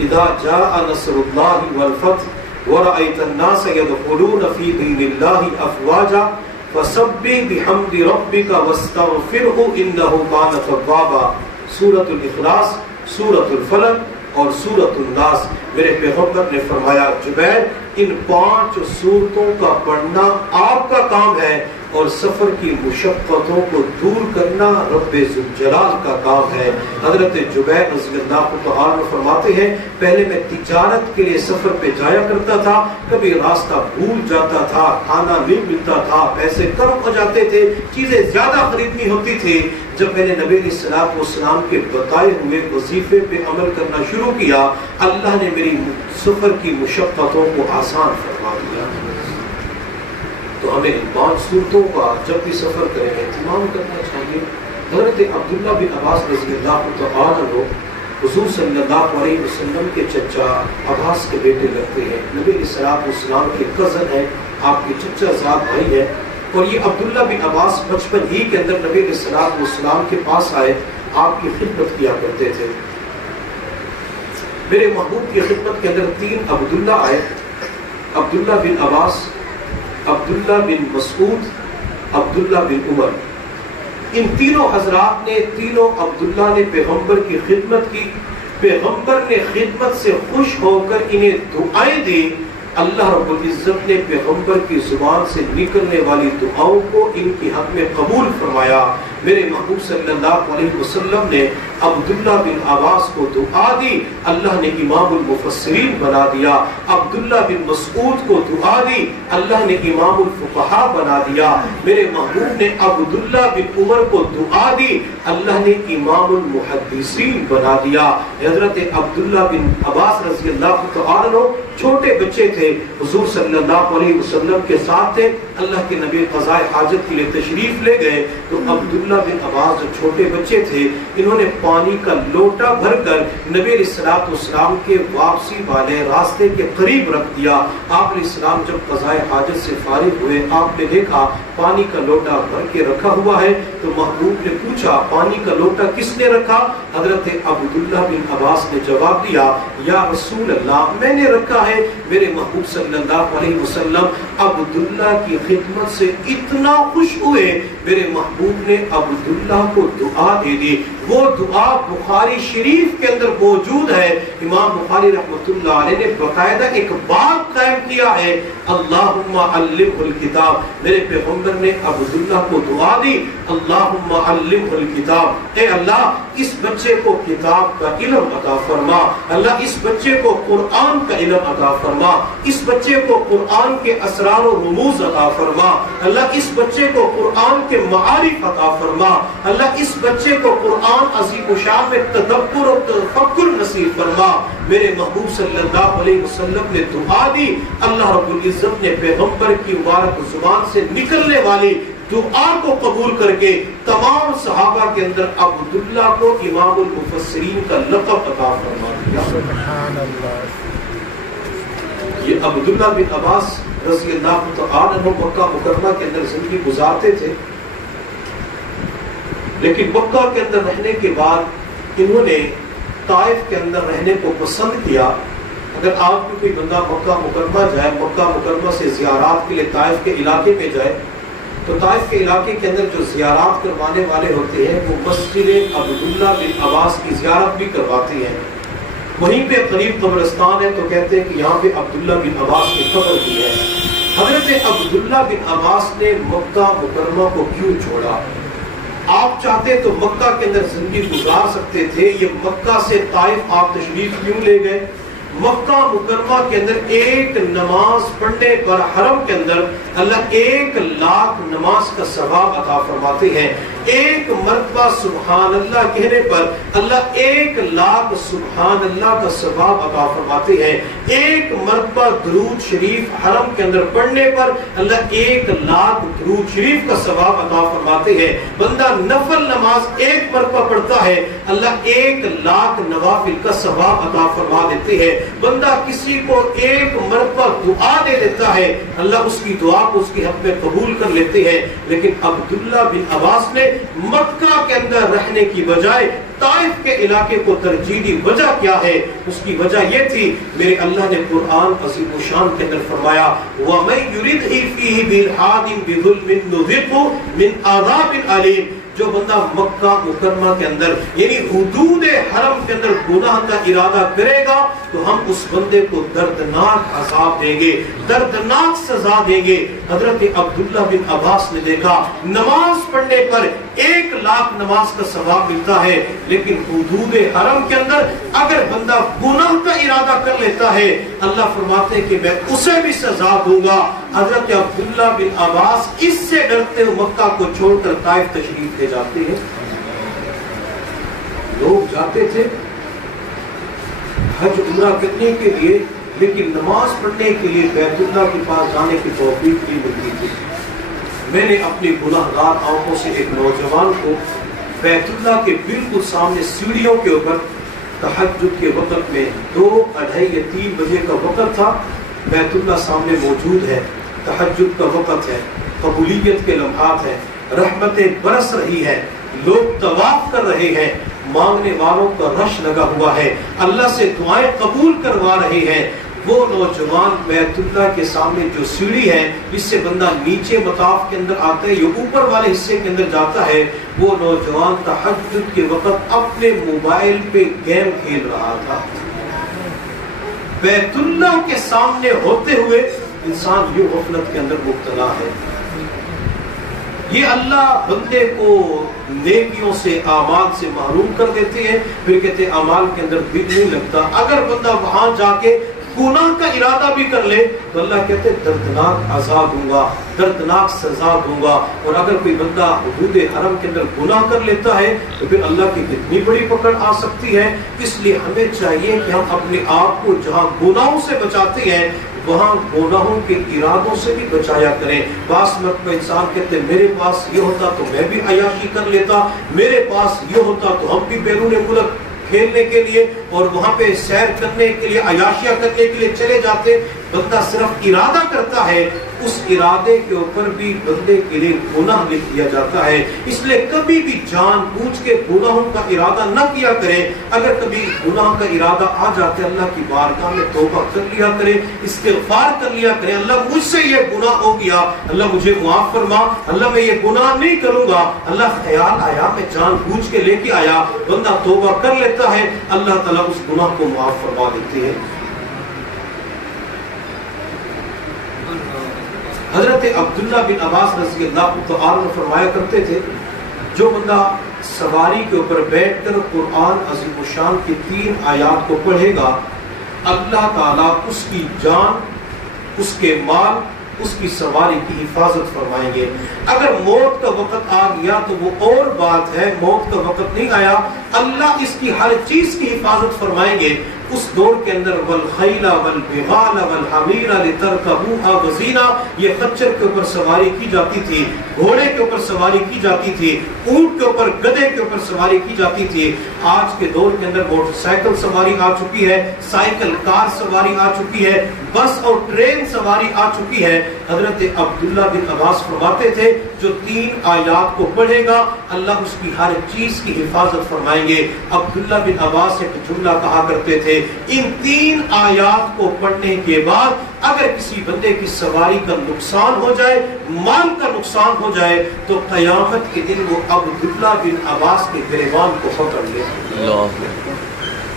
اذا جاء نصر اللہ والفتح ورأیت الناس يدخلون فی دین اللہ افواجا فسبح بحمد ربک واستغفرہ انہ کان توابا. سورۃ الاخلاص، سورۃ الفلق اور سورۃ الناس. میرے پیغمبر نے فرمایا جبیر ان 5 سورتوں کا پڑھنا آپ کا کام ہے اور سفر کی مشقتوں کو دور کرنا رب ذوالجلال کا کام ہے. حضرت جبیر رضی اللہ تعالیٰ فرماتے ہیں پہلے میں تجارت کے لیے سفر پہ جایا کرتا تھا، کبھی راستہ بھول جاتا تھا، کھانا نہیں ملتا تھا، پیسے کم ہو جاتے تھے، چیزیں زیادہ خریدنی ہوتی تھی. جب میں نے نبی علیہ السلام کے بتائے ہوئے وظیفے پہ عمل کرنا شروع کیا اللہ نے میری سفر کی مشقتوں کو آسان فرما دیا. تو ہمیں ان 5 صورتوں کا جب بھی سفر کریں اہتمام کرنا چاہیے. حضرت عبداللہ بن عباس رضی اللہ تعالیٰ عنہ حضور صلی اللہ علیہ وسلم کے چچا عباس کے بیٹے لگتے ہیں، نبی علیہ السلام کے کزن ہیں، آپ کے چچا زاد بھائی ہیں. اور یہ عبداللہ بن عباس بچپن ہی کے اندر نبی علیہ السلام کے پاس آئے، آپ کی خدمت کیا کرتے تھے. میرے محبوب کی خدمت کے اندر 3 عبداللہ آئے، عبداللہ بن عباس، عبداللہ بن مسعود، عبداللہ بن عمر. ان تینوں حضرات نے، تینوں عبداللہ نے پیغمبر کی خدمت کی. پیغمبر نے خدمت سے خوش ہو کر انہیں دعائیں دی. اللہ رب العزت نے پیغمبر کی زبان سے نکلنے والی دعاؤں کو ان کی حق میں قبول فرمایا. میرے محبوب صلی اللہ علیہ وسلم نے عبداللہ بن عباس کو دعا دی، اللہ نے امام المفسرین بنا دیا. عبداللہ بن مسعود کو دعا دی، اللہ نے امام الفقہاء بنا دیا. میرے محبوب نے عبداللہ بن عمر کو دعا دی، اللہ نے امام المحدثین بنا دیا. حضرت عبداللہ بن عباس رضی اللہ تعالیٰ چھوٹے بچے تھے، حضور صلی اللہ علیہ وسلم کے ساتھ تھے. اللہ کے نبی قضاء حاجت کے لیے تشریف لے گئے تو عبداللہ بن عباس جو چھوٹے بچے تھے انہوں نے پانی کا لوٹا بھر کر نبی علیہ السلام کے واپسی والے راستے کے قریب رکھ دیا. آپ علیہ السلام جب قضاء حاجت سے فارغ ہوئے آپ نے دیکھا پانی کا لوٹا بھر کے رکھا ہوا ہے تو محبوب نے پوچھا پانی کا لوٹا کس نے رکھا؟ حضرت عبداللہ بن عباس نے جواب دیا یا رسول اللہ میں نے رکھا ہے. میرے محبوب صلی اللہ علیہ وسلم عبداللہ کی خدمت سے اتنا خوش ہوئے میرے محبوب نے عبداللہ کو دعا دے دی. وہ دعا بخاری شریف کے اندر موجود ہے. امام بخاری رحمۃ اللہ علیہ نے باقاعدہ ایک باب قائم کیا ہے اللہم علمہ الکتاب. میرے پیغمبر نے عبداللہ کو دعا دی اللہم علمہ الکتاب، اے اللہ اس بچے کو کتاب کا علم عطا فرما، اللہ اس بچے کو قرآن کا علم عطا فرما، اس بچے کو قرآن کے اسرار و رموز عطا فرما، اللہ اس بچے کو قرآن کے معارف عطا فرما، اللہ اس بچے کو قرآن عظیم الشان میں تدبر اور تفکر نصیب فرما. میرے محبوب صلی اللہ علیہ وسلم نے دعا دی، اللہ رب العزت نے پیغمبر کی مبارک زبان سے نکلنے والی دعا کو قبول کر کے تمام صحابہ کے اندر عبداللہ کو امام المفسرین کا لقب عطا فرما دیا. سبحان اللہ. یہ عبداللہ بن عباس رضی اللہ تعالی عنہ مکہ مکرمہ کے اندر زندگی گزارتے تھے، لیکن مکہ کے اندر رہنے کے بعد انہوں نے طائف کے اندر رہنے کو پسند کیا۔ اگر آپ بھی کوئی بندہ مکہ مکرمہ جائے، مکہ مکرمہ سے زیارات کے لیے طائف کے علاقے میں جائے، تو طائف کے علاقے کے اندر جو زیارات کروانے والے ہوتے ہیں وہ مسجد عبداللہ بن عباس کی زیارت بھی کرواتے ہیں۔ وہیں پہ قریب قبرستان ہے تو کہتے ہیں کہ یہاں پہ عبداللہ بن عباس کی قبر بھی ہے۔ حضرت عبداللہ بن عباس نے مکہ مکرمہ کو کیوں چھوڑا؟ آپ چاہتے تو مکہ کے اندر زندگی گزار سکتے تھے، یہ مکہ سے طائف آپ تشریف کیوں لے گئے؟ مکہ مکرمہ کے اندر ایک نماز پڑھنے پر حرم کے اندر اللہ 1,00,000 نماز کا ثواب عطا فرماتے ہیں۔ ایک مرتبہ سبحان اللہ کہنے پر اللہ 1,00,000 سبحان اللہ کا ثواب عطا فرماتے ہیں۔ ایک مرتبہ درود شریف حرم کے اندر پڑھنے پر اللہ 1,00,000 درود شریف کا ثواب عطا فرماتے ہیں۔ بندہ نفل نماز ایک مرتبہ پڑھتا ہے، اللہ 1,00,000 نوافل کا ثواب عطا فرما دیتے ہیں۔ بندہ کسی کو ایک مرتبہ دعا دے دیتا ہے، اللہ اس کی دعا کو اس کے حق میں قبول کر لیتے ہیں۔ لیکن عبداللہ بن عباس نے مکہ کے اندر رہنے کی بجائے طائف کے علاقے کو ترجیح دی۔ وجہ کیا ہے؟ اس کی وجہ یہ تھی، میرے اللہ نے قرآن عظیم الشان کے اندر فرمایا وَمَن يُرِدْ فِيهِ بِالْحَادٍ بِظُلْمٍ نُذِقْهُ مِنْ عَذَابٍ عَلِيمٍ۔ جو بندہ مکہ مکرمہ کے اندر یعنی حدود حرم کے اندر گناہ کا ارادہ کرے گا تو ہم اس بندے کو دردناک عذاب دیں گے، دردناک سزا دیں گے۔ حضرت عبداللہ بن عباس نے دیکھا نماز پڑھنے پر 1,00,000 نماز کا ثواب ملتا ہے، لیکن حدود حرم کے اندر اگر بندہ گناہ کا ارادہ کر لیتا ہے اللہ فرماتے ہیں کہ میں اسے بھی سزا دوں گا۔ حضرت عبداللہ بن عباس اس سے ڈرتے ہوئے مکہ کو چھوڑ کر طائف تشریف لے جاتے ہیں۔ لوگ جاتے تھے حج عمرہ کرنے کے لیے، لیکن نماز پڑھنے کے لیے بیت اللہ کے پاس جانے کی توفیق نہیں ملتی تھی۔ میں نے اپنی گناہگار آنکھوں سے ایک نوجوان کو بیت اللہ کے بالکل سامنے سیڑھیوں کے اوپر تہجد کے وقت میں 2، 2:30 یا 3 بجے کا وقت تھا، بیت اللہ سامنے موجود ہے، تہجد کا وقت ہے، قبولیت کے لمحات ہیں، رحمتیں برس رہی ہیں، لوگ طواف کر رہے ہیں، مانگنے والوں کا رش لگا ہوا ہے، اللہ سے دعائیں قبول کروا رہے ہیں۔ وہ نوجوان بیت اللہ کے سامنے جو سیڑھی ہے جس سے بندہ نیچے مطاف کے اندر آتا ہے یا اوپر والے حصے کے اندر جاتا ہے، وہ نوجوان تہجد کے وقت اپنے موبائل پہ گیم کھیل رہا تھا۔ بیت اللہ کے سامنے ہوتے ہوئے انسان یوں غفلت کے اندر مبتلا ہے۔ یہ اللہ بندے کو نیکیوں سے اعمال سے محروم کر دیتے ہیں، پھر کہتے ہیں اعمال کے اندر دل نہیں لگتا۔ اگر بندہ وہاں جا کے گناہ کا ارادہ بھی کر لے تو اللہ کہتے ہیں دردناک عذاب دوں گا، دردناک سزا دوں گا۔ اور اگر کوئی بندہ حدود حرم کے اندر گناہ کر لیتا ہے تو پھر اللہ کی کتنی بڑی پکڑ آ سکتی ہے۔ اس لیے ہمیں چاہیے کہ ہم اپنے آپ کو جہاں گناہوں سے بچاتے ہیں وہاں گناہوں کے ارادوں سے بھی بچایا کریں۔ بعض مرتبہ انسان کہتے ہیں میرے پاس یہ ہوتا تو میں بھی عیاشی کر لیتا، میرے پاس یہ ہوتا تو ہم بھی بیرون ملک کھیلنے کے لیے اور وہاں پہ سیر کرنے کے لیے عیاشیاں کرنے کے لیے چلے جاتے۔ بندہ صرف ارادہ کرتا ہے، اس ارادے کے اوپر بھی بندے کے لیے گناہ لکھ دیا جاتا ہے۔ اس لیے کبھی بھی جان بوجھ کے گناہوں کا ارادہ نہ کیا کریں۔ اگر کبھی گناہ کا ارادہ آ جاتا ہے اللہ کی بارگاہ میں توبہ کر لیا کریں، استغفار کر لیا کریں، اللہ مجھ سے یہ گناہ ہو گیا، اللہ مجھے معاف فرما، اللہ میں یہ گناہ نہیں کروں گا۔ اللہ خیال آیا میں جان بوجھ کے لے کے آیا، بندہ توبہ کر لیتا ہے، اللہ تعالیٰ اس گناہ کو معاف فرما دیتے ہیں۔ حضرت عبداللہ بن عباس رضی اللہ تعالی عنہ فرمایا کرتے تھے جو بندہ سواری کے اوپر بیٹھ کر قرآن عظیم الشان کی 3 آیات کو پڑھے گا اللہ تعالیٰ اس کی جان، اس کے مال، اس کی سواری کی حفاظت فرمائیں گے۔ اگر موت کا وقت آ گیا تو وہ اور بات ہے، موت کا وقت نہیں آیا اللہ اس کی ہر چیز کی حفاظت فرمائیں گے. اس دور کے اندر والخیل والبغال والحمیر لترکبوها وزینا، یہ خچر کے اوپر سواری کی جاتی تھی، گھوڑے کے اوپر سواری کی جاتی تھی، اونٹ کے اوپر، گدھے کے اوپر سواری کی جاتی تھی. آج کے دور کے اندر موٹر سائیکل سواری آ چکی ہے، سائیکل کار سواری آ چکی ہے، بس اور ٹرین سواری آ چکی ہے. حضرت عبداللہ بن عباس فرماتے تھے جو 3 آیات کو پڑھے گا اللہ اس کی ہر چیز کی حفاظت فرمائیں گے. عبداللہ بن عباس ایک جملہ کہا کرتے تھے، ان 3 آیات کو پڑھنے کے بعد اگر کسی بندے کی سواری کا نقصان ہو جائے، مال کا نقصان ہو جائے، تو قیامت کے دن وہ عبداللہ بن عباس کے گریبان کو پکڑ لے.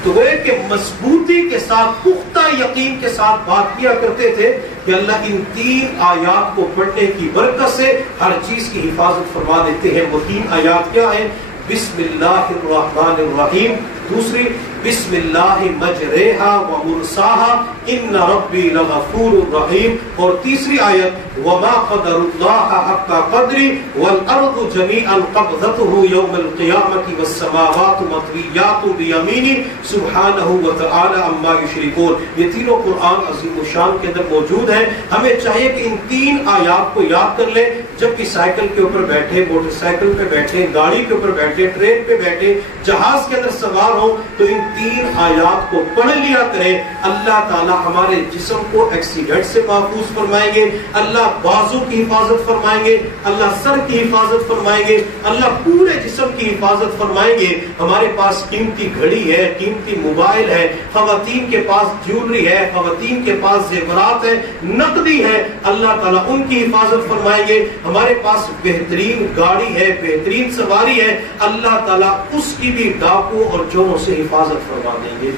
تو وہ کہ مضبوطی کے ساتھ، پختہ یقین کے ساتھ بات کیا کرتے تھے کہ اللہ ان 3 آیات کو پڑھنے کی برکت سے ہر چیز کی حفاظت فرما دیتے ہیں. وہ 3 آیات کیا ہیں؟ بسم اللہ الرحمن الرحیم، دوسری بسم اللہ مجریہا و مرساہا ان ربی لغفور الرحیم، اور تیسری آیت وما قدر اللہ حق قدری والارض جمیعا قبضته یوم القیامت والسماوات مطویات بیمینی سبحانہ وتعالی عما یشرکون. یہ تینوں قرآن عظیم الشان کے اندر موجود ہیں. ہمیں چاہیے کہ ان 3 آیات کو یاد کر لیں. جب کہ سائیکل کے اوپر بیٹھے، موٹر سائیکل پہ بیٹھے، گاڑی کے اوپر بیٹھے، ٹرین پہ بیٹھے، جہاز کے اندر سوار ہو، تو ان 3 آیات کو پڑھ لیا کریں. اللہ تعالی ہمارے جسم کو ایکسیڈنٹ سے محفوظ فرمائیں گے، اللہ بازو کی حفاظت فرمائیں گے، اللہ سر کی حفاظت فرمائیں گے، اللہ پورے جسم کی حفاظت فرمائیں گے. ہمارے پاس قیمتی گھڑی ہے، قیمتی موبائل ہے، خواتین کے پاس جیولری ہے، خواتین کے پاس زیورات ہے، نقدی ہے، اللہ تعالیٰ ان کی حفاظت فرمائیں گے. ہمارے پاس بہترین گاڑی ہے، بہترین سواری ہے، اللہ تعالیٰ اس کی بھی ڈاکو اور چوروں سے حفاظت فرما دیں گے.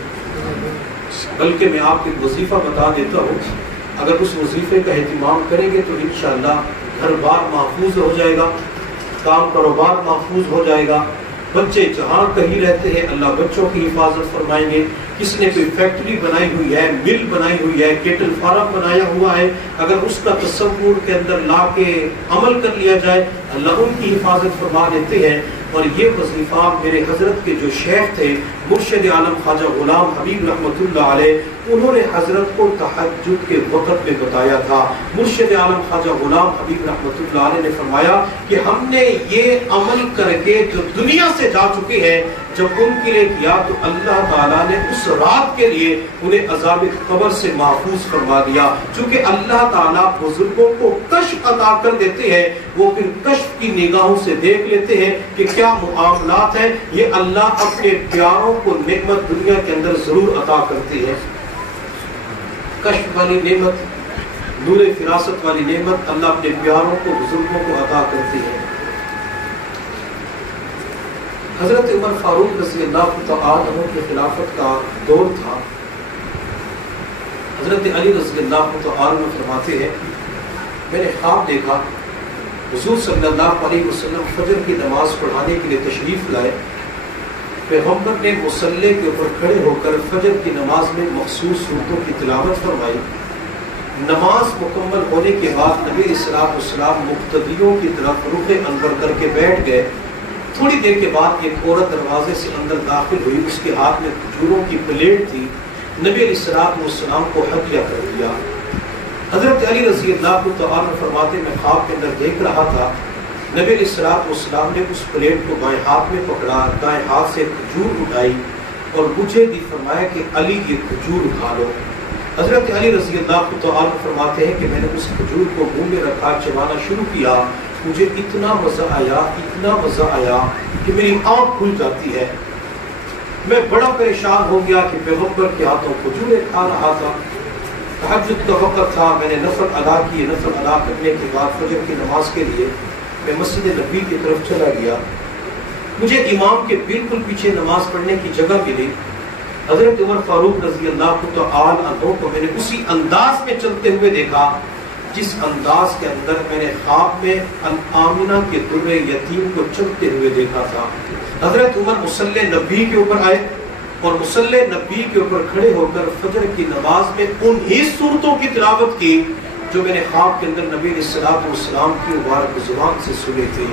بلکہ میں آپ کو ایک وظیفہ بتا دیتا ہوں، اگر اس وظیفے کا اہتمام کریں گے تو انشاءاللہ گھر بار محفوظ ہو جائے گا، کام کاروبار محفوظ ہو جائے گا. بچے جہاں کہیں رہتے ہیں اللہ بچوں کی حفاظت فرمائیں گے. کس نے کوئی فیکٹری بنائی ہوئی ہے، مل بنائی ہوئی ہے، کیٹل فارم بنایا ہوا ہے، اگر اس کا تصور کے اندر لا کے عمل کر لیا جائے اللہ ان کی حفاظت فرما دیتے ہیں. اور یہ وظیفہ میرے حضرت کے جو شیخ تھے مرشد عالم خواجہ غلام حبیب رحمۃ اللہ علیہ، انہوں نے حضرت کو تہجد کے وقت میں بتایا تھا. مرشد عالم خواجہ غلام حبیب رحمۃ اللہ علیہ نے فرمایا کہ ہم نے یہ عمل کر کے جو دنیا سے جا چکے ہیں جب ان کے لیے کیا تو اللہ تعالیٰ نے اس رات کے لیے انہیں عذاب قبر سے محفوظ فرما دیا. چونکہ اللہ تعالیٰ بزرگوں کو کشف عطا کر دیتے ہیں، وہ پھر کشف کی نگاہوں سے دیکھ لیتے ہیں کہ کیا معاملات ہیں. یہ اللہ اپنے پیاروں کو نعمت دنیا کے اندر ضرور عطا کرتی ہے. کشف والی نعمت، نور فراست والی نعمت اللہ اپنے پیاروں کو، بزرگوں کو عطا کرتی ہے. حضرت عمر فاروق رضی اللہ تعالی عنہ کی خلافت کا دور تھا. حضرت علی رضی اللہ تعالی عنہ فرماتے ہیں میں نے خواب دیکھا حضور صلی اللہ علیہ وسلم فجر کی نماز پڑھانے کے لیے تشریف لائے. پیغمبر نے مصلی کے اوپر کھڑے ہو کر فجر کی نماز میں مخصوص صورتوں کی تلاوت فرمائی. نماز مکمل ہونے کے بعد نبی السلام والسلام مقتدیوں کی طرف رخ انور کر کے بیٹھ گئے. تھوڑی دیر کے بعد ایک عورت دروازے سے اندر داخل ہوئی، اس کے ہاتھ میں کھجوروں کی پلیٹ تھی. نبی علیہ الصلوۃ والسلام کو ہدیہ کر دیا. حضرت علی رضی اللہ تعالیٰ فرماتے میں خواب کے اندر دیکھ رہا تھا نبی علیہ الصلوۃ والسلام نے اس پلیٹ کو بائیں ہاتھ میں پکڑا، دائیں ہاتھ سے کھجور اٹھائی اور مجھے بھی فرمایا کہ علی یہ کھجور اٹھا لو. حضرت علی رضی اللہ تعالیٰ فرماتے ہیں کہ میں نے اس کھجور کو منہ میں رکھا، چبانا شروع کیا. مجھے اتنا مزہ آیا، اتنا مزہ آیا کہ میری آنکھ کھل جاتی ہے. میں بڑا پریشان ہو گیا کہ پیغمبر کے ہاتھوں کھجوریں کھا رہا تھا. تہجد کا وقت تھا، میں نے نفل ادا کیے. نفل ادا کرنے کے بعد فجر کی نماز کے لیے میں مسجد نبی کی طرف چلا گیا. مجھے امام کے بالکل پیچھے نماز پڑھنے کی جگہ ملی. حضرت عمر فاروق رضی اللہ تعالی عنہ کو میں نے اسی انداز میں چلتے ہوئے دیکھا جس انداز کے اندر میں نے خواب میں آمنہ کے در یتیم کو چلتے ہوئے دیکھا تھا. حضرت عمر مصلی نبی کے اوپر آئے اور مصلی نبی کے اوپر کھڑے ہو کر فجر کی نماز میں انہی صورتوں کی تلاوت کی جو میں نے خواب کے اندر نبی علیہ السلام کی مبارک زبان سے سنے تھے۔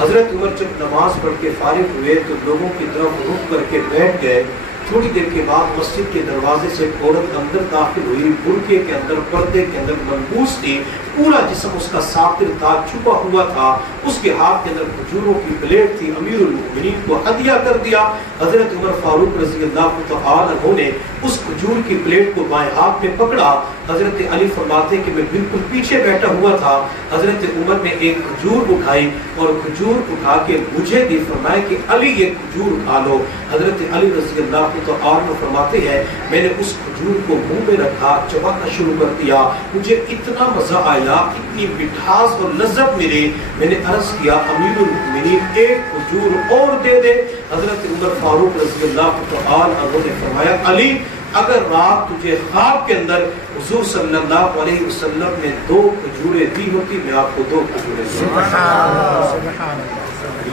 حضرت عمر جب نماز پڑھ کے فارغ ہوئے تو لوگوں کی طرف رخ کر کے بیٹھ گئے۔ تھوڑی دیر کے بعد مسجد کے دروازے سے ایک عورت اندر داخل ہوئی، برقعے کے اندر، پردے کے اندر ملبوس تھی، پورا جسم اس کا ساتر تھا، چھپا ہوا تھا، اس کے ہاتھ کے اندر کھجوروں کی پلیٹ تھی۔ امیر المؤمنین کو ہدیہ کر دیا۔ حضرت عمر فاروق رضی اللہ تعالی عنہ نے اس کھجور کی پلیٹ کو بائیں ہاتھ میں پکڑا۔ حضرت علی فرماتے کہ میں بالکل پیچھے بیٹھا ہوا تھا، حضرت عمر نے ایک کھجور اٹھائی اور کھجور اٹھا کے مجھے دی، فرمایا کہ علی یہ کھجور اٹھا لو۔ حضرت علی رضی اللہ تعالی عنہ فرماتے ہیں میں نے اس کھجور کو منہ میں رکھا، چبانا شروع کر دیا، مجھے اتنا مزہ آیا، اتنی مٹھاس اور لذت ملی، میں نے عرض کیا امیر المؤمنین ایک کھجور اور دے دے۔ حضرت عمر فاروق رضی اللہ تعالی عنہ نے فرمایا علی اگر رات تجھے خواب کے اندر حضور صلی اللہ علیہ وسلم نے 2 کھجوریں دی ہوتی میں آپ کو 2 کھجوریں دیتا۔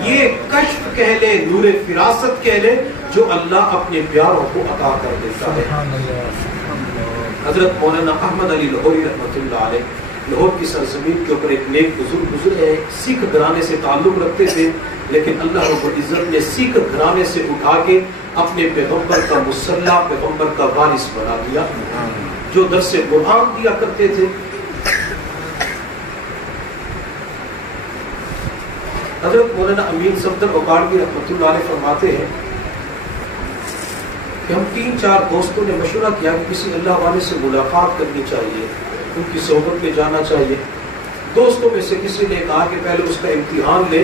یہ کشف کہہ لے، نور فراست کہہ لے جو اللہ اپنے پیاروں کو عطا کر دیتا ہے۔ حضرت مولانا احمد علی لاہوری رحمۃ اللہ علیہ لاہور کی سرزمین کے اوپر ایک نیک بزرگ گزرے، سکھ گھرانے سے تعلق رکھتے تھے، لیکن اللہ رب العزت نے سکھ گھرانے سے اٹھا کے اپنے پیغمبر کا مسلح، پیغمبر کا وارث بنا دیا، جو درس قرآن دیا کرتے تھے۔ حضرت مولانا امین صفدر اوقاڑوی رحمۃ اللہ علیہ فرماتے ہیں کہ ہم 3-4 دوستوں نے مشورہ کیا کہ کسی اللہ والے سے ملاقات کرنی چاہیے، ان کی صحبت میں جانا چاہیے۔ دوستوں میں سے کسی نے کہا کہ پہلے اس کا امتحان لے،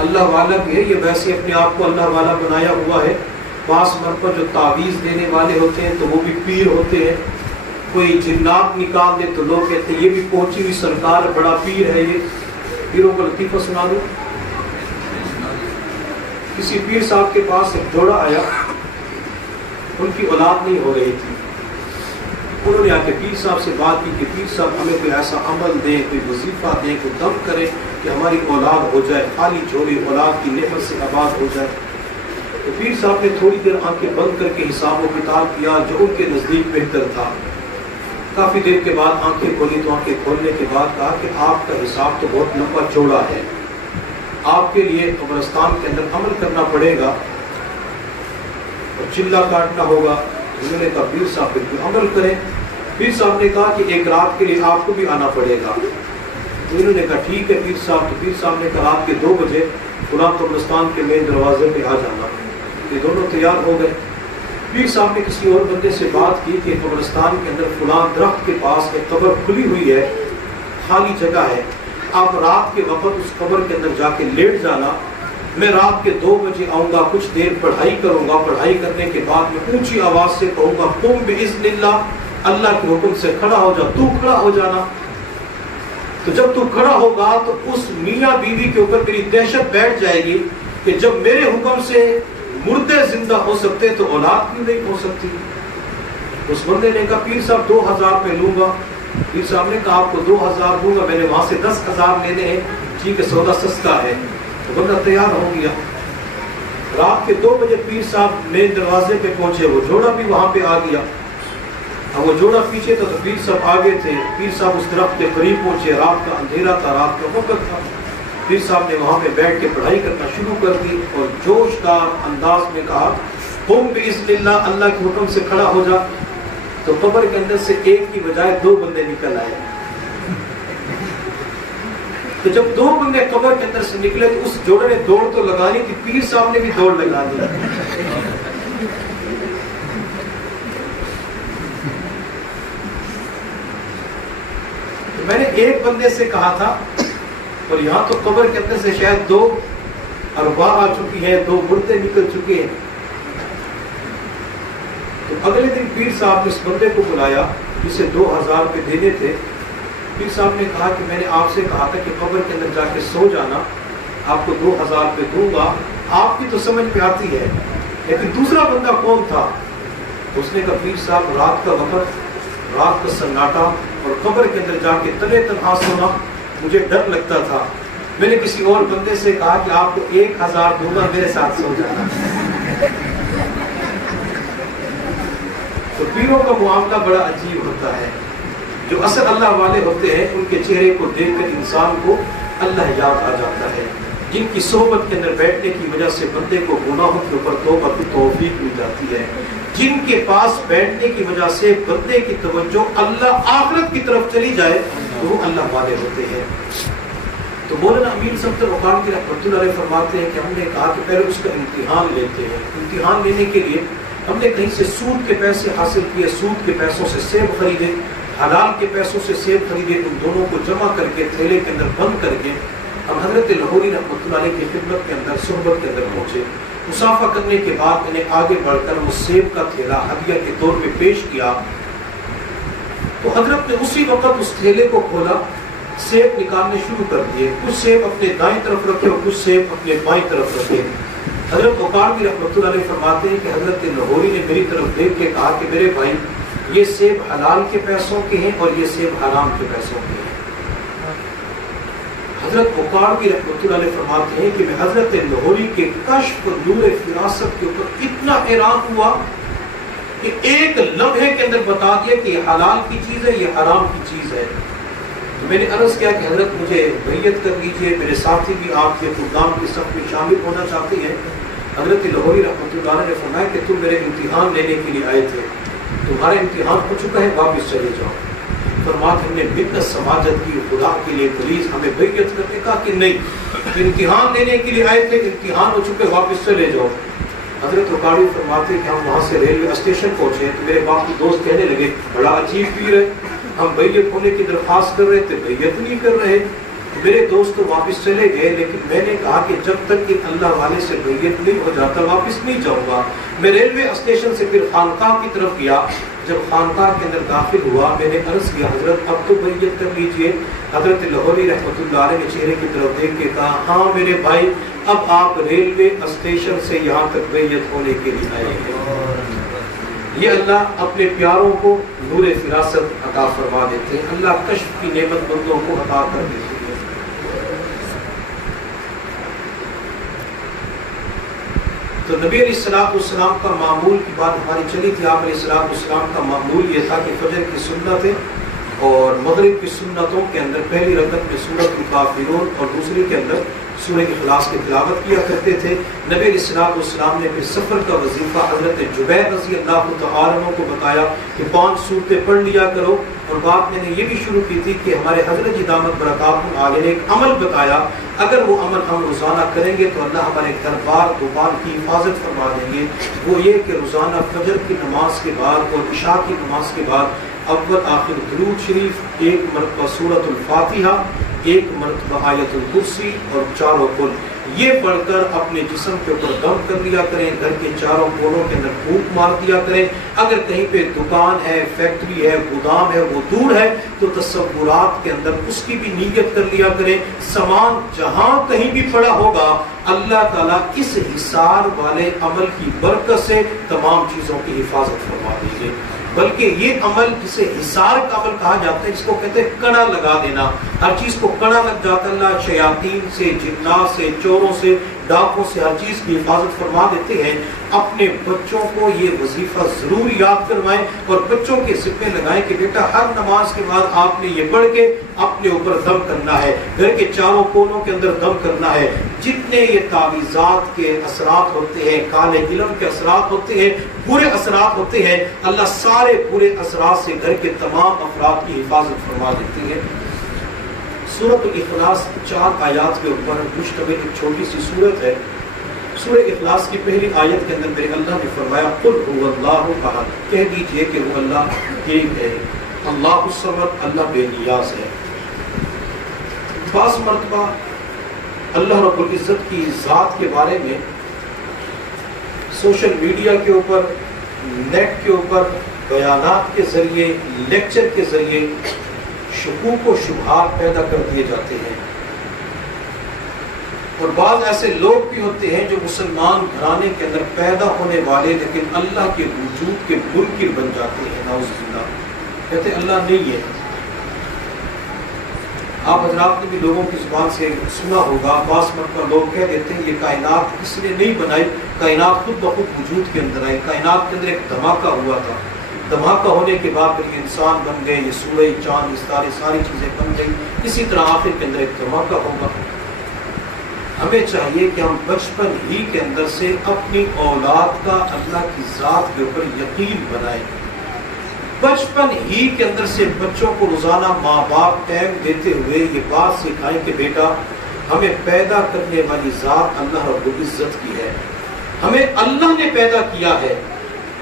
اللہ والا بھی ہے، یہ ویسے اپنے آپ کو اللہ والا بنایا ہوا ہے، 5 مرتبہ جو تعویذ دینے والے ہوتے ہیں تو وہ بھی پیر ہوتے ہیں، کوئی جنات نکال دے تو لوگ کہتے ہیں یہ بھی پہنچی ہوئی سرکار بڑا پیر ہے، یہ پیروں کو لطیفہ سنا دو۔ کسی پیر صاحب کے پاس ایک جوڑا آیا، ان کی اولاد نہیں ہو رہی تھی، انہوں نے آ کے پیر صاحب سے بات کی کہ پیر صاحب ہمیں کوئی ایسا عمل دیں، کوئی وظیفہ دیں، کوئی دم کریں کہ ہماری اولاد ہو جائے، خالی جھولی اولاد کی نعمت سے آباد ہو جائے۔ تو پیر صاحب نے تھوڑی دیر آنکھیں بند کر کے حساب و کتاب کیا جو ان کے نزدیک بہتر تھا۔ کافی دیر کے بعد آنکھیں کھولی تو آنکھیں کھولنے کے بعد کہا کہ آپ کا حساب تو بہت لمبا چوڑا ہے، آپ کے لیے قبرستان کے اندر عمل کرنا پڑے گا اور چلہ کاٹنا ہوگا۔ انہوں نے کہا پیر صاحب بالکل عمل کریں۔ پیر صاحب نے کہا کہ ایک رات کے لیے آپ کو بھی آنا پڑے گا۔ تو انہوں نے کہا ٹھیک ہے پیر صاحب۔ تو پیر صاحب نے کہا رات کے 2 بجے فلاں قبرستان کے مین دروازے پہ آ جانا۔ یہ دونوں تیار ہو گئے۔ پیر صاحب نے کسی اور بندے سے بات کی کہ قبرستان کے اندر فلاں درخت کے پاس ایک قبر کھلی ہوئی ہے، خالی جگہ ہے، آپ رات کے وقت اس قبر کے اندر جا کے لیٹ جانا، میں رات کے 2 بجے آؤں گا، کچھ دیر پڑھائی کروں گا، پڑھائی کرنے کے بعد میں اونچی آواز سے کہوں گا قم باذن اللہ، اللہ کے حکم سے کھڑا ہو جا، تو کھڑا ہو جانا۔ تو جب تو کھڑا ہوگا تو اس میاں بیوی کے اوپر میری دہشت بیٹھ جائے گی کہ جب میرے حکم سے مردے زندہ ہو سکتے تو اولاد کیوں نہیں ہو سکتی۔ اس بندے نے کہا پیر صاحب 2000 روپے لوں گا۔ پیر صاحب نے کہا آپ کو 2000 دوں گا، میں نے وہاں سے 10,000 لینے ہیں، ٹھیک ہے سودا سستا ہے۔ تو بندہ تیار ہو گیا۔ رات کے 2 بجے پیر صاحب مین دروازے پہ پہنچے، وہ جوڑا بھی وہاں پہ آ گیا۔ اب وہ جوڑا پیچھے تھا تو پیر صاحب آگے تھے۔ پیر صاحب اس درخت کے قریب پہنچے، رات کا اندھیرا تھا، رات کا وقت تھا۔ پیر صاحب نے وہاں پہ بیٹھ کے پڑھائی کرنا شروع کر دی اور جوش دار انداز میں کہا قم باذن اللہ، اللہ کے حکم سے کھڑا ہو جا۔ تو قبر کے اندر سے ایک کی بجائے 2 بندے نکل آئے۔ تو جب 2 بندے قبر کے اندر سے نکلے تو اس جوڑے نے دوڑ تو لگانی تھی، پیر صاحب نے بھی دوڑ لگا دی۔ تو میں نے ایک بندے سے کہا تھا، اور یہاں تو قبر کے اندر سے شاید 2 ارواح آ چکی ہیں، 2 مردے نکل چکے ہیں۔ تو اگلے دن پیر صاحب نے اس بندے کو بلایا جسے 2000 روپے دینے تھے۔ پیر صاحب نے کہا کہ میں نے آپ سے کہا تھا کہ قبر کے اندر جا کے سو جانا، آپ کو 2000 روپے دوں گا، آپ کی تو سمجھ میں آتی ہے، لیکن دوسرا بندہ کون تھا؟ اس نے کہا پیر صاحب رات کا وقت، رات کا سناٹا اور قبر کے اندر جا کے تلے تنہا سونا مجھے ڈر لگتا تھا، میں نے کسی اور بندے سے کہا کہ آپ کو 1000 دوں گا، میرے ساتھ سو جانا۔ تو پیروں کا معاملہ بڑا عجیب ہوتا ہے، جو اصل اللہ والے ہوتے ہیں ان کے چہرے کو دیکھ کر انسان کو اللہ یاد آ جاتا ہے، جن کی صحبت کے اندر بیٹھنے کی وجہ سے بندے کو گناہوں کے اوپر توبہ کی توفیق مل جاتی ہے، جن کے پاس بیٹھنے کی وجہ سے بندے کی توجہ اللہ آخرت کی طرف چلی جائے تو وہ اللہ والے ہوتے ہیں۔ تو مولانا امین صاحب اوقات رحمۃ اللہ علیہ فرماتے ہیں کہ ہم نے کہا کہ پہلے اس کا امتحان لیتے ہیں۔ امتحان لینے کے لیے ہم نے کہیں سے سود کے پیسے حاصل کیے، سود کے پیسوں سے سیب خریدے، حلال کے پیسوں سے سیب خریدے، ان دونوں کو جمع کر کے تھیلے کے اندر بند کر کے ہم حضرت لاہوری رحمۃ اللہ علیہ کی خدمت کے اندر صحبت کے اندر پہنچے۔ مصافحہ کرنے کے بعد میں نے آگے بڑھ کر وہ سیب کا تھیلا ہدیہ کے طور پہ پیش کیا تو حضرت نے اسی وقت اس تھیلے کو کھولا، سیب نکالنے شروع کر دیے، کچھ سیب اپنے دائیں طرف رکھے اور کچھ سیب اپنے بائیں طرف رکھے۔ حضرت اوقات رحمۃ اللہ علیہ فرماتے ہیں کہ حضرت لاہوری نے میری طرف دیکھ کے کہا کہ میرے بھائی یہ سیب حلال کے پیسوں کے ہیں اور یہ سیب حرام کے پیسوں کے ہیں۔ حضرت اوقات رحمۃ اللہ علیہ فرماتے ہیں کہ میں حضرت لاہوری کے کشف اور نور فراست کے اوپر اتنا حیران ہوا کہ ایک لمحے کے اندر بتا دیا کہ یہ حلال کی چیز ہے، یہ حرام کی چیز ہے۔ تو میں نے عرض کیا کہ حضرت مجھے بیعت کر لیجئے، میرے ساتھی بھی آپ کے پروگرام کی صف میں شامل ہونا چاہتے ہیں۔ حضرت لاہوری رحمۃ اللہ علیہ نے فرمایا کہ تم میرے امتحان لینے کے لیے آئے تھے، تمہارا امتحان ہو چکا ہے، واپس چلے جاؤ۔ فرماتے ہم نے منت سماجت کی، خدا کے لیے پلیز ہمیں بیعت کرنے کا کہ نہیں، امتحان لینے کے لیے آئے تھے، امتحان ہو چکے، واپس چلے جاؤ۔ حضرت اوقاڑی فرماتے کہ ہم وہاں سے ریلوے اسٹیشن پہنچے تو میرے باقی دوست کہنے لگے بڑا عجیب پیر ہے، ہم بیعت ہونے کی درخواست کر رہے تھے، بیعت نہیں کر رہے۔ میرے دوست تو واپس چلے گئے، لیکن میں نے کہا کہ جب تک کہ اللہ والے سے بیعت نہیں ہو جاتا واپس نہیں جاؤں گا۔ میں ریلوے اسٹیشن سے پھر خانقاہ کی طرف گیا، جب خانقاہ کے اندر داخل ہوا میں نے عرض کیا حضرت اب تو بیعت کر لیجئے۔ حضرت لاہوری رحمۃ اللہ علیہ نے چہرے کی طرف دیکھ کے کہا ہاں میرے بھائی اب آپ ریلوے اسٹیشن سے یہاں تک بیعت ہونے کے لیے آئے ہیں۔ یہ اللہ اپنے پیاروں کو نور فراست عطا فرما دیتے ہیں، اللہ کشف کی نعمت بندوں کو عطا کر دیتے ہیں۔ تو نبی علیہ السلام کا معمول کی بات ہماری چلی تھی، آپ علیہ السلام کا معمول یہ تھا کہ فجر کی سنتیں اور مغرب کی سنتوں کے اندر پہلی رکعت میں سورۃ الکافرون اور دوسری کے اندر سورہ اخلاص کی تلاوت کیا کرتے تھے۔ نبی علیہ السلام نے پھر سفر کا وظیفہ حضرت جبیر رضی اللہ تعالیٰ عنہ کو بتایا کہ 5 سورتیں پڑھ لیا کرو، اور بات میں نے یہ بھی شروع کی تھی کہ ہمارے حضرت جی دامت برکاتہم عالیہ نے ایک عمل بتایا، اگر وہ عمل ہم روزانہ کریں گے تو اللہ ہمارے گھر بار دوبار کی حفاظت فرما دیں گے۔ وہ یہ کہ روزانہ فجر کی نماز کے بعد اور عشاء کی نماز کے بعد اول آخر درود شریف، 1 مرتبہ سورۃ الفاتحہ، 1 مرتبہ آیت الکرسی اور 4 قل، یہ پڑھ کر اپنے جسم کے اوپر دم کر لیا کریں، گھر کے چاروں کونوں کے اندر پھونک مار دیا کریں۔ اگر کہیں پہ دکان ہے، فیکٹری ہے، گودام ہے، وہ دور ہے تو تصورات کے اندر اس کی بھی نیت کر لیا کریں۔ سامان جہاں کہیں بھی پڑا ہوگا اللہ تعالیٰ اس حصار والے عمل کی برکت سے تمام چیزوں کی حفاظت فرما دیجیے۔ بلکہ یہ عمل جسے حصار کا عمل کہا جاتا ہے، اس کو کہتے ہیں کڑا لگا دینا، ہر چیز کو کڑا لگ جاتا ہے، اللہ شیاطین سے، جنات سے، چوروں سے، ڈاکوں سے ہر چیز کی حفاظت فرما دیتے ہیں۔ اپنے بچوں کو یہ وظیفہ ضرور یاد کروائیں اور بچوں کے ذمے لگائیں کہ بیٹا ہر نماز کے بعد آپ نے یہ پڑھ کے اپنے اوپر دم کرنا ہے، گھر کے چاروں کونوں کے اندر دم کرنا ہے۔ جتنے یہ تعویذات کے اثرات ہوتے ہیں، کالے علم کے اثرات ہوتے ہیں، برے اثرات ہوتے ہیں، اللہ سارے برے اثرات سے گھر کے تمام افراد کی حفاظت فرما دیتی ہے۔ سورۃ الاخلاص 4 آیات کے اوپر مشتمل ایک چھوٹی سی سورت ہے۔ سورہ اخلاص کی پہلی آیت کے اندر میرے اللہ نے فرمایا قل هو اللہ احد، کہہ دیجئے کہ وہ اللہ ایک ہے، اللہ الصمد، اللہ بے نیاز ہے۔ بعض مرتبہ اللہ رب العزت کی ذات کے بارے میں سوشل میڈیا کے اوپر، نیٹ کے اوپر، بیانات کے ذریعے، لیکچر کے ذریعے شکوک و شبہات پیدا کر دیے جاتے ہیں، اور بعض ایسے لوگ بھی ہوتے ہیں جو مسلمان گھرانے کے اندر پیدا ہونے والے لیکن اللہ کے وجود کے منکر بن جاتے ہیں، نعوذ باللہ، کہتے ہیں اللہ نہیں ہے۔ آپ حضرات نے بھی لوگوں کی زبان سے سنا ہوگا، بعض مرتبہ لوگ کہہ دیتے ہیں یہ کائنات کسی نے نہیں بنائی، کائنات خود بخود وجود کے اندر آئی، کائنات کے اندر ایک دھماکہ ہوا تھا۔ دھماکہ ہونے کے بعد پھر یہ انسان بن گئے، یہ سورج چاند ستارے ساری چیزیں بن گئی، اسی طرح آخر کے اندر ایک دھماکہ ہوگا۔ ہمیں چاہیے کہ ہم بچپن ہی کے اندر سے اپنی اولاد کا اللہ کی ذات کے اوپر یقین بنائیں۔ بچپن ہی کے اندر سے بچوں کو روزانہ ماں باپ ٹائم دیتے ہوئے یہ بات سکھائیں کہ بیٹا ہمیں پیدا کرنے والی ذات اللہ رب العزت کی ہے، ہمیں اللہ نے پیدا کیا ہے،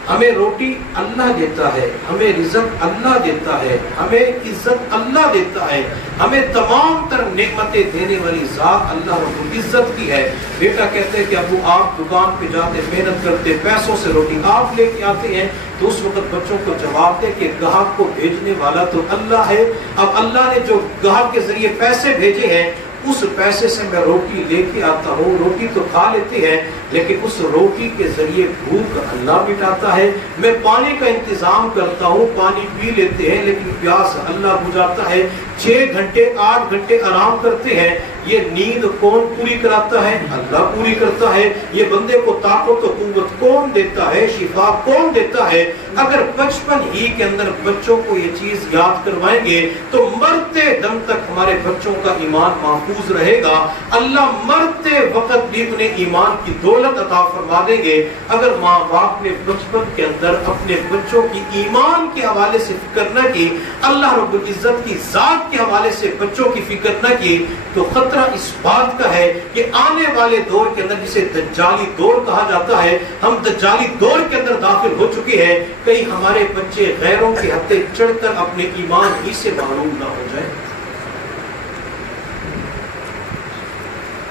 ہمیں روٹی اللہ دیتا ہے، ہمیں رزق اللہ دیتا ہے، ہمیں عزت اللہ دیتا ہے، ہمیں تمام تر نعمتیں دینے والی ذات اللہ رب العزت کی ہے۔ بیٹا کہتے ہیں کہ ابو آپ دکان پہ جاتے محنت کرتے پیسوں سے روٹی آپ لے کے آتے ہیں، تو اس وقت بچوں کو جواب دے کہ گاہک کو بھیجنے والا تو اللہ ہے، اب اللہ نے جو گاہک کے ذریعے پیسے بھیجے ہیں اس پیسے سے میں روٹی لے کے آتا ہوں، روٹی تو کھا لیتے ہیں لیکن اس روٹی کے ذریعے بھوک اللہ مٹاتا ہے، میں پانی کا انتظام کرتا ہوں، پانی پی لیتے ہیں لیکن پیاس اللہ بجھاتا ہے، 6 گھنٹے 8 گھنٹے آرام کرتے ہیں، یہ نیند کون پوری کراتا ہے؟ اللہ پوری کرتا ہے۔ یہ بندے کو طاقت و قوت کون دیتا ہے؟ شفا کون دیتا ہے؟ اگر بچپن ہی کے اندر بچوں کو یہ چیز یاد کروائیں گے تو مرتے دم تک ہمارے بچوں کا ایمان محفوظ رہے گا، اللہ مرتے وقت بھی انہیں ایمان کی دولت عطا فرما دیں گے۔ اگر ماں باپ نے بچپن کے اندر اپنے بچوں کی ایمان کے حوالے سے فکر نہ کی، اللہ رب العزت کی ذات کے حوالے سے بچوں کی فکر نہ کی، تو خطرہ اس بات کا ہے کہ آنے والے دور کے اندر جسے دجالی دور کہا جاتا ہے، ہم دجالی دور کے اندر داخل ہو چکے ہیں، کہیں ہمارے بچے غیروں کے ہتھے چڑھ کر اپنے ایمان ہی سے محروم نہ ہو جائے۔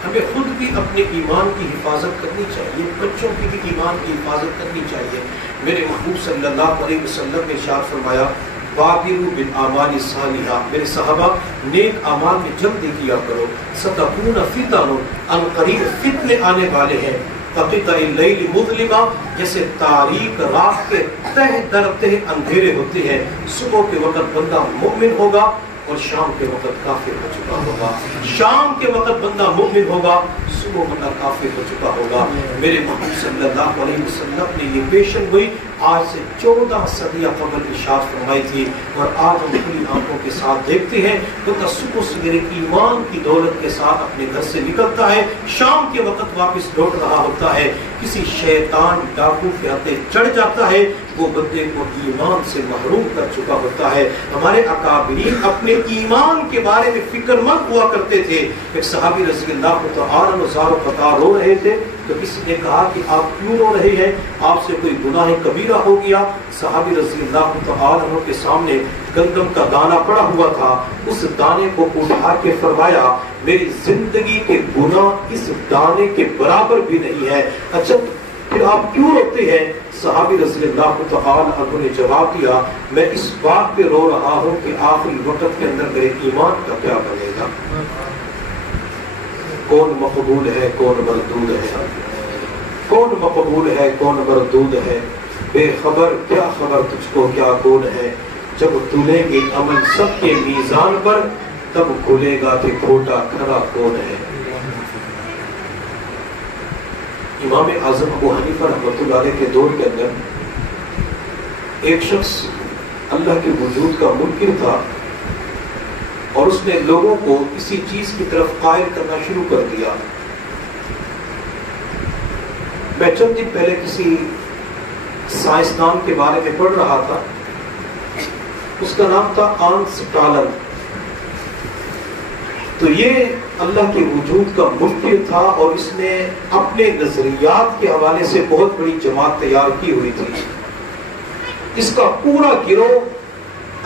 ہمیں خود بھی اپنے ایمان کی حفاظت کرنی چاہیے، بچوں کی بھی ایمان کی حفاظت کرنی چاہیے۔ میرے محبوب صلی اللہ علیہ وسلم نے ارشاد فرمایا بادروا بالاعمال الصالحہ، میرے صحابہ نیک اعمال میں جلدی کیا کرو، ستکون فتن، ان قریب فتنے آنے والے ہیں، کقطع اللیل مظلمہ، جیسے تاریک رات کے تہ در تہ اندھیرے ہوتے ہیں، صبح کے وقت بندہ مومن ہوگا اور شام کے وقت کافر ہو چکا ہوگا، شام کے وقت بندہ مومن ہوگا، صبح بندہ کافر ہو چکا ہوگا۔ میرے محبوب صلی اللہ علیہ وسلم نے یہ پیشن گوئی آج سے 14 صدیاں قبل ارشاد فرمائی تھی، اور آج ہم کھلی آنکھوں کے ساتھ دیکھتے ہیں بندہ صبح سویرے ایمان کی دولت کے ساتھ اپنے گھر سے نکلتا ہے، شام کے وقت واپس لوٹ رہا ہوتا ہے، کسی شیطان ڈاکو کے ہاتھے چڑھ جاتا ہے، وہ بندے کو ایمان سے محروم کر چکا ہوتا ہے۔ ہمارے اکابرین اپنے ایمان کے بارے میں فکر مند ہوا کرتے تھے۔ ایک صحابی رضی اللہ تعالیٰ عنہ زار و قطار رو رہے تھے تو کسی نے کہا کہ آپ کیوں رو رہے ہیں، آپ سے کوئی گناہ کبیرہ ہو گیا؟ صحابی رضی اللہ تعالیٰ عنہ کے سامنے گندم کا دانہ پڑا ہوا تھا، اس دانے کو اٹھا کے فرمایا میری زندگی کے گناہ اس دانے کے برابر بھی نہیں ہے، اچھا پھر آپ کیوں روتے ہیں؟ صحابی رضی اللہ تعالیٰ عنہ نے جواب دیا میں اس بات پہ رو رہا ہوں کہ آخری وقت کے اندر میرے ایمان کا کیا بنے گا، کون مقبول ہے کون مردود ہے، کون مقبول ہے کون مردود ہے، بے خبر کیا خبر تجھ کو کیا کون ہے، جب تلیں گے عمل سب کے میزان پر تب کھلے گا کہ کھوٹا کھرا کون ہے۔ امام اعظم ابو حنیفہ رحمۃ اللہ علیہ کے دور کے اندر ایک شخص اللہ کے وجود کا منکر تھا اور اس نے لوگوں کو کسی چیز کی طرف قائل کرنا شروع کر دیا۔ میں چند دن پہلے کسی سائنسدان کے بارے میں پڑھ رہا تھا، اس کا نام تھا آنسٹالن۔ تو یہ اللہ کے وجود کا منکر تھا اور اس نے اپنے نظریات کے حوالے سے بہت بڑی جماعت تیار کی ہوئی تھی۔ اس کا پورا گروہ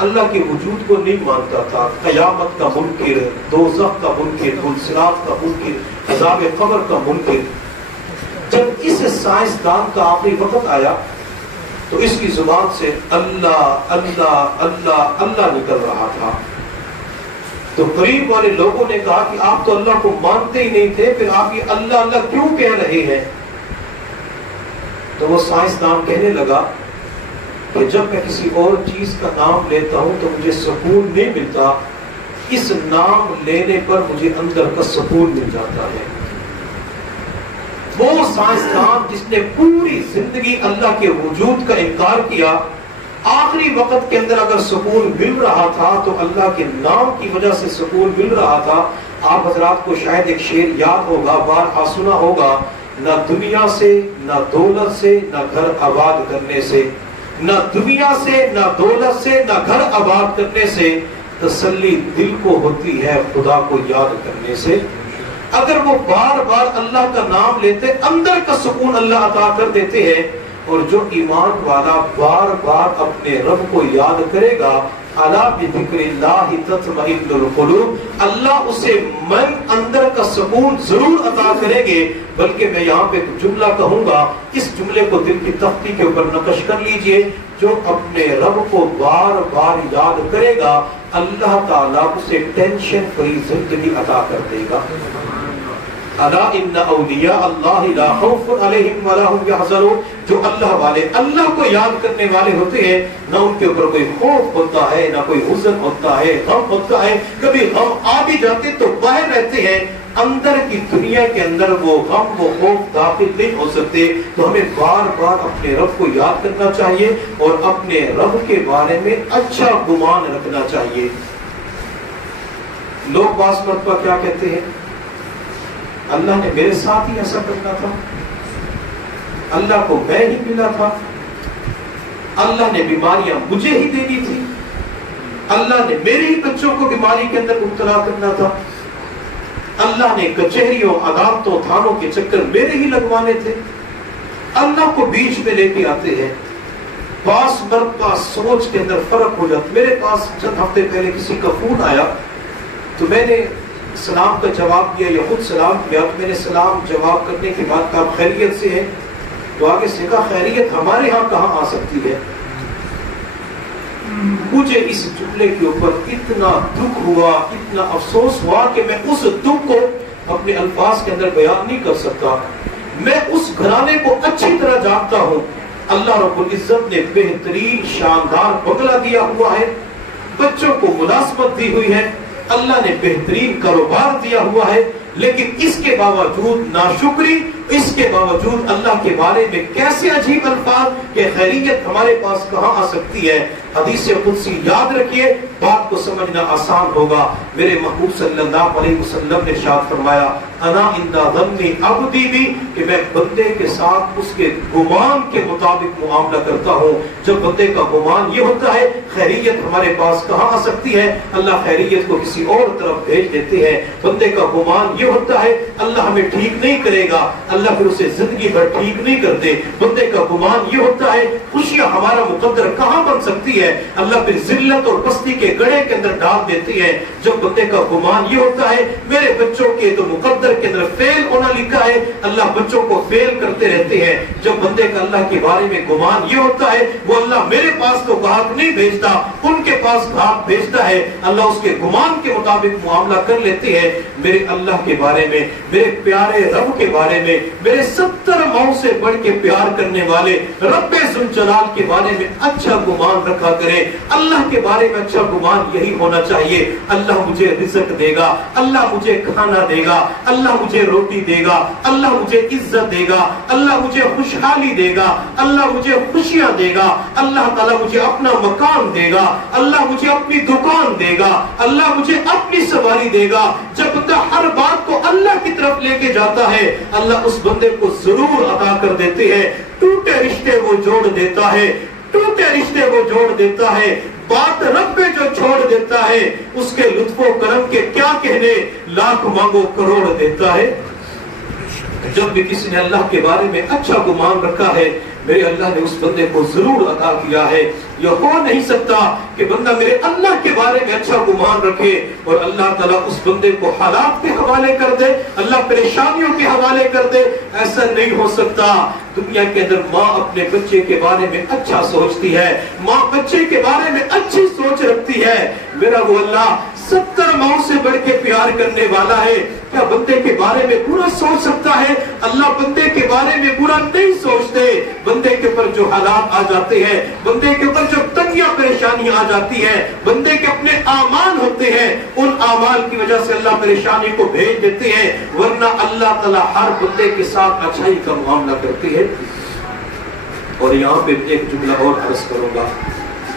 اللہ کے وجود کو نہیں مانتا تھا، قیامت کا منکر، دوزخ کا منکر، صراط کا منکر، عذاب قبر کا منکر۔ جب اس سائنسدان کا آخری وقت آیا تو اس کی زبان سے اللہ اللہ اللہ اللہ نکل رہا تھا۔ تو قریب والے لوگوں نے کہا کہ آپ تو اللہ کو مانتے ہی نہیں تھے، پھر آپ یہ اللہ اللہ کیوں کہہ رہے ہیں؟ تو وہ سائنسدان کہنے لگا کہ جب میں کسی اور چیز کا نام لیتا ہوں تو مجھے سکون نہیں ملتا، اس نام لینے پر مجھے اندر کا سکون مل جاتا ہے۔ وہ سائنسدان جس نے پوری زندگی اللہ کے وجود کا انکار کیا، آخری وقت کے اندر اگر سکون مل رہا تھا تو اللہ کے نام کی وجہ سے سکون مل رہا تھا. آپ حضرات کو شاید ایک شعر یاد ہوگا, بارہا سنا ہوگا, نہ دنیا سے نہ دولت سے نہ گھر آباد کرنے سے, نہ دنیا سے نہ دولت سے نہ گھر آباد کرنے سے, تسلی دل کو ہوتی ہے خدا کو یاد کرنے سے. اگر وہ بار بار اللہ کا نام لیتے, اندر کا سکون اللہ عطا کر دیتے ہیں. اور جو ایمان والا بار بار اپنے رب کو یاد کرے گا, الا بذکر اللہ تطمئن القلوب, اللہ اسے من اندر کا سکون ضرور عطا کریں گے. بلکہ میں یہاں پہ ایک جملہ کہوں گا, اس جملے کو دل کی تختی کے اوپر نقش کر لیجئے. جو اپنے رب کو بار بار یاد کرے گا, اللہ تعالیٰ اسے ٹینشن فری زندگی عطا کر دے گا. الا ان اولیاء اللہ لا خوف علیہم ولا هم یحزنون, جو اللہ والے اللہ کو یاد کرنے والے ہوتے ہیں, نہ ان کے اوپر کوئی خوف ہوتا ہے, نہ کوئی حزن ہوتا ہے, غم ہوتا ہے. کبھی غم آ بھی جاتے تو باہر رہتے ہیں, اندر کی دنیا کے اندر وہ غم وہ خوف داخل نہیں ہو سکتے. تو ہمیں بار بار اپنے رب کو یاد کرنا چاہیے اور اپنے رب کے بارے میں اچھا گمان رکھنا چاہیے. لوگ بعض مرتبہ کیا کہتے ہیں, اللہ نے میرے ساتھ ہی ایسا کرنا تھا, اللہ کو میں ہی ملا تھا, اللہ نے بیماریاں مجھے ہی دینی تھی, اللہ نے میرے ہی بچوں کو بیماری کے اندر مبتلا کرنا تھا, اللہ نے کچہریوں عدالتوں تھانوں کے چکر میرے ہی لگوانے تھے. اللہ کو بیچ میں لے کے آتے ہیں. بعض مرتبہ سوچ کے اندر فرق ہو جاتا. میرے پاس چند ہفتے پہلے کسی کا فون آیا, تو میں نے سلام کا جواب دیا یا خود سلام کیا. تو میں نے سلام جواب کرنے کے بعد کہا خیریت سے ہے, تو آگے سے کہا خیریت ہمارے ہاں کہاں آ سکتی ہے. مجھے اس جملے کے اوپر اتنا دکھ ہوا, اتنا افسوس ہوا کہ میں اس دکھ کو اپنے الفاظ کے اندر بیان نہیں کر سکتا. میں اس گھرانے کو اچھی طرح جانتا ہوں. اللہ رب العزت نے بہترین شاندار بنگلہ دیا ہوا ہے, بچوں کو ملازمت دی ہوئی ہے, اللہ نے بہترین کاروبار دیا ہوا ہے, لیکن اس کے باوجود ناشکری, اس کے باوجود اللہ کے بارے میں کیسے عجیب الفاظ کہ خیریت ہمارے پاس کہاں آ سکتی ہے. حدیث قدسی یاد رکھیے, بات کو سمجھنا آسان ہوگا. میرے محبوب صلی اللہ علیہ وسلم نے ارشاد فرمایا, انا عند ظن عبدی بی, کہ میں بندے کے ساتھ اس کے گمان کے مطابق معاملہ کرتا ہوں. جب بندے کا گمان یہ ہوتا ہے خیریت ہمارے پاس کہاں آ سکتی ہے, اللہ خیریت کو کسی اور طرف بھیج دیتے ہیں. بندے کا گمان یہ ہوتا ہے اللہ ہمیں ٹھیک نہیں کرے گا, اللہ پھر اسے زندگی بھر ٹھیک نہیں کرتے. بندے کا گمان یہ ہوتا ہے خوشیاں ہمارا مقدر کہاں بن سکتی ہے, اللہ پھر ذلت اور پستی کے گڑھے کے اندر ڈال دیتی ہے. جب بندے کا گمان یہ ہوتا ہے میرے بچوں کے تو مقدر کے اندر فیل ہونا لکھا ہے, اللہ بچوں کو فیل کرتے رہتے ہیں. جب بندے کا اللہ کے بارے میں گمان یہ ہوتا ہے وہ اللہ میرے پاس تو گاہک نہیں بھیجتا, ان کے پاس گاہک بھیجتا ہے, اللہ اس کے گمان کے مطابق معاملہ کر لیتے ہیں. میرے اللہ کے بارے میں, میرے پیارے رب کے بارے میں, میرے 70 ماؤں سے بڑھ کے پیار کرنے والے رب ذوالجلال کے بارے میں اچھا گمان رکھا کریں. اللہ کے بارے میں اچھا گمان یہی ہونا چاہیے, اللہ مجھے رزق دے گا, اللہ مجھے کھانا دے گا, اللہ مجھے روٹی دے گا, اللہ مجھے عزت دے گا, اللہ مجھے خوشحالی دے گا, اللہ مجھے خوشیاں دے گا, اللہ تعالیٰ مجھے اپنا مکان دے گا, اللہ مجھے اپنی دکان دے گا, اللہ مجھے اپنی سواری دے گا. جب بندہ ہر بات کو اللہ کی طرف لے کے جاتا ہے اللہ اس بندے کو ضرور عطا کر دیتے ہیں. ٹوٹے رشتے وہ جوڑ دیتا ہے, ٹوٹے رشتے وہ جوڑ دیتا ہے. بات رب پہ جو چھوڑ دیتا ہے اس کے لطف و کرم کے کیا کہنے, لاکھ مانگو کروڑ دیتا ہے. جب بھی کسی نے اللہ کے بارے میں اچھا گمان رکھا ہے میرے اللہ نے اس بندے کو ضرور عطا کیا ہے. یہ ہو نہیں سکتا کہ بندہ میرے اللہ کے بارے میں اچھا گمان رکھے اور اللہ تعالیٰ اس بندے کو حالات کے حوالے کر دے, اللہ پریشانیوں کے حوالے کر دے. ایسا نہیں ہو سکتا. دنیا کے اندر ماں اپنے بچے کے بارے میں اچھا سوچتی ہے, ماں بچے کے بارے میں اچھی سوچ رکھتی ہے. میرا وہ اللہ 70 ماؤں سے بڑھ کے پیار کرنے والا ہے, کیا بندے کے بارے میں برا سوچ سکتا ہے؟ اللہ بندے کے بارے میں برا نہیں سوچتے. بندے کے اوپر جو حالات آ جاتے ہیں, بندے کے اوپر جو تنگیاں پریشانیاں آ جاتی ہیں, بندے کے اپنے اعمال ہوتے ہیں, ان اعمال کی وجہ سے اللہ پریشانی کو بھیج دیتے ہیں, ورنہ اللہ تعالیٰ ہر بندے کے ساتھ اچھائی کا معاملہ کرتے ہیں. اور یہاں پہ ایک جملہ اور عرض کروں گا,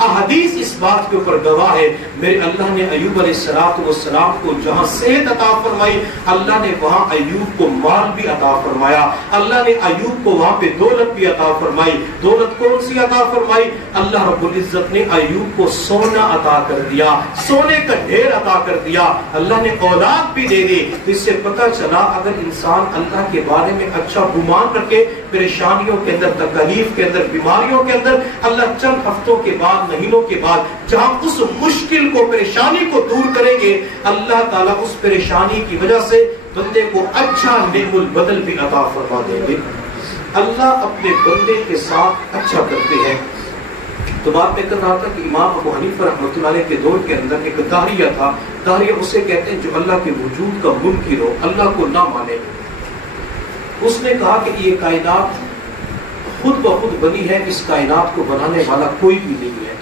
احادیث اس بات کے اوپر گواہ ہے۔ میرے اللہ نے ایوب علیہ السلام کو جہاں صحت عطا فرمائی، اللہ نے وہاں ایوب کو مال بھی عطا فرمایا، اللہ نے ایوب کو وہاں پہ دولت بھی عطا فرمائی۔ دولت کون سی عطا فرمائی؟ اللہ رب العزت نے ایوب کو سونا عطا کر دیا، سونے کا ڈھیر عطا کر دیا، اللہ نے اولاد بھی دے دی۔ اس سے پتہ چلا اگر انسان اللہ کے بارے میں اچھا گمان رکھے، پریشانیوں کے اندر، تکلیف کے اندر، بیماریوں کے اندر، اللہ چند ہفتوں کے بعد، مہینوں کے بعد جہاں اس مشکل کو، پریشانی کو دور کریں گے، اللہ تعالیٰ اس پریشانی کی وجہ سے بندے کو اچھا نعم البدل بھی عطا فرما دیں گے۔ اللہ اپنے بندے کے ساتھ اچھا کرتے ہیں۔ تو بات میں کر رہا تھا کہ امام ابو حنیفہ رحمۃ اللہ علیہ کے دور کے اندر ایک داہریہ تھا۔ داہریہ اسے کہتے ہیں جو اللہ کے وجود کا منکر ہو، اللہ کو نہ مانے۔ اس نے کہا کہ یہ کائنات خود بخود بنی ہے، اس کائنات کو بنانے والا کوئی بھی نہیں ہے،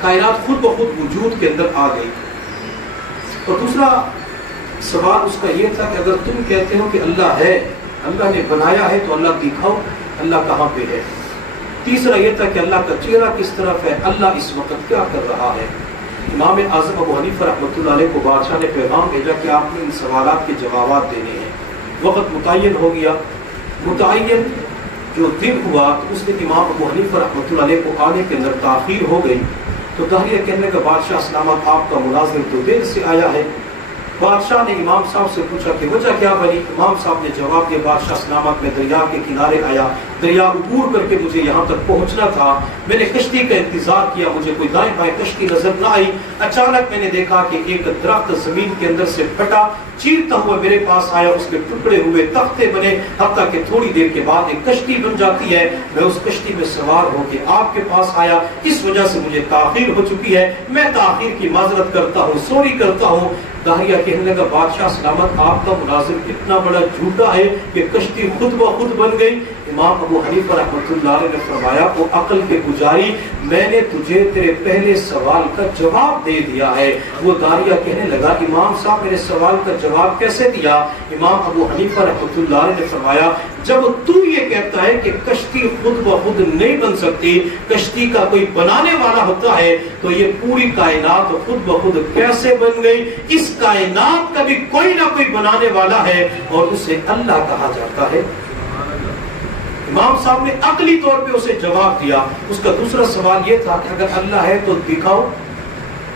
کائنات خود بخود وجود کے اندر آ گئی۔ اور دوسرا سوال اس کا یہ تھا کہ اگر تم کہتے ہو کہ اللہ ہے، اللہ نے بنایا ہے، تو اللہ دکھاؤ اللہ کہاں پہ ہے۔ تیسرا یہ تھا کہ اللہ کا چہرہ کس طرف ہے، اللہ اس وقت کیا کر رہا ہے۔ امام اعظم ابو حنیفہ رحمۃ اللہ علیہ کو بادشاہ نے پیغام بھیجا کہ آپ نے ان سوالات کے جوابات دینے ہیں۔ وقت متعین ہو گیا، متعین جو دن ہوا تو اس نے امام ابو حنیفہ رحمۃ اللہ علیہ کو آنے کے اندر تاخیر ہو گئی۔ تو داہریہ کہنے کا بادشاہ سلامت آپ کا ملازم تو دیر سے آیا ہے۔ بادشاہ نے امام صاحب سے پوچھا کہ وجہ کیا بنی؟ امام صاحب نے جواب دیا بادشاہ سلامت میں دریا کے کنارے آیا، دریا عبور کر کے مجھے یہاں تک پہنچنا تھا، میں نے کشتی کا انتظار کیا، مجھے کوئی دائیں بائیں کشتی نظر نہ آئی۔ اچانک میں نے دیکھا کہ ایک درخت زمین کے اندر سے پھٹا، چیرتا ہوا میرے پاس آیا، اس کے ٹکڑے ہوئے تختے بنے، حتیٰ کہ تھوڑی دیر کے بعد ایک کشتی بن جاتی ہے۔ میں اس کشتی میں سوار ہو کے آپ کے پاس آیا، اس وجہ سے مجھے تاخیر ہو چکی ہے، میں تاخیر کی معذرت کرتا ہوں، سوری کرتا ہوں۔ داہریہ کہنے لگا بادشاہ سلامت آپ کا ملازم اتنا بڑا جھوٹا ہے کہ کشتی خود بخود بن گئی۔ امام ابو حنیفہ رحمۃ اللہ علیہ نے فرمایا وہ عقل کے پجاری، میں نے تجھے تیرے پہلے سوال کا جواب دے دیا ہے۔ وہ داہریہ کہنے لگا امام صاحب میرے سوال کا جواب کیسے دیا؟ امام ابو حنیفہ رحمۃ اللہ علیہ نے فرمایا جب تو یہ کہتا ہے کہ کشتی خود بخود نہیں بن سکتی، کشتی کا کوئی بنانے والا ہوتا ہے، تو یہ پوری کائنات خود بخود کیسے بن گئی؟ اس کائنات کا بھی کوئی نہ کوئی بنانے والا ہے اور اسے اللہ کہا جاتا ہے۔ امام صاحب نے عقلی طور پہ اسے جواب دیا۔ اس کا دوسرا سوال یہ تھا کہ اگر اللہ ہے تو دکھاؤ،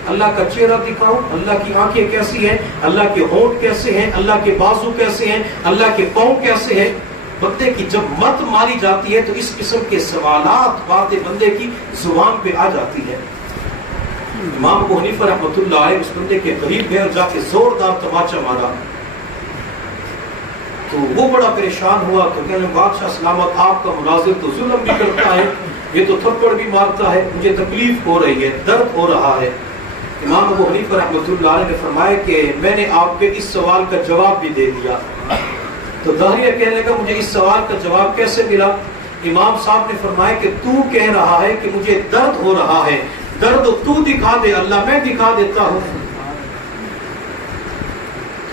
اللہ کا چہرہ دکھاؤ، اللہ کی آنکھیں کیسی ہیں، اللہ کے ہونٹ کیسے ہیں، اللہ کے بازو کیسے ہیں، اللہ کے پاؤں کیسے ہیں۔ بندے کی جب مت ماری جاتی ہے تو اس قسم کے سوالات باتیں بندے کی زبان پہ آ جاتی ہے۔ امام ابو حنیفہ رحمۃ اللہ علیہ اس بندے کے قریب گئے اور جا کے زوردار تماچا مارا، تو وہ بڑا پریشان ہوا، تو کہنے بادشاہ سلامت آپ کا ملازم تو ظلم بھی کرتا ہے، یہ تو تھپڑ بھی مارتا ہے، مجھے تکلیف ہو رہی ہے، درد ہو رہا ہے۔ امام ابو حنیفہ رحمۃ اللہ علیہ نے فرمایا کہ میں نے آپ کے اس سوال کا جواب بھی دے دیا۔ تو داہریہ کہنے لگا مجھے اس سوال کا جواب کیسے ملا؟ امام صاحب نے فرمایا کہ تو کہہ رہا ہے کہ مجھے درد ہو رہا ہے، درد تو دکھا دے اللہ، میں دکھا دیتا ہوں۔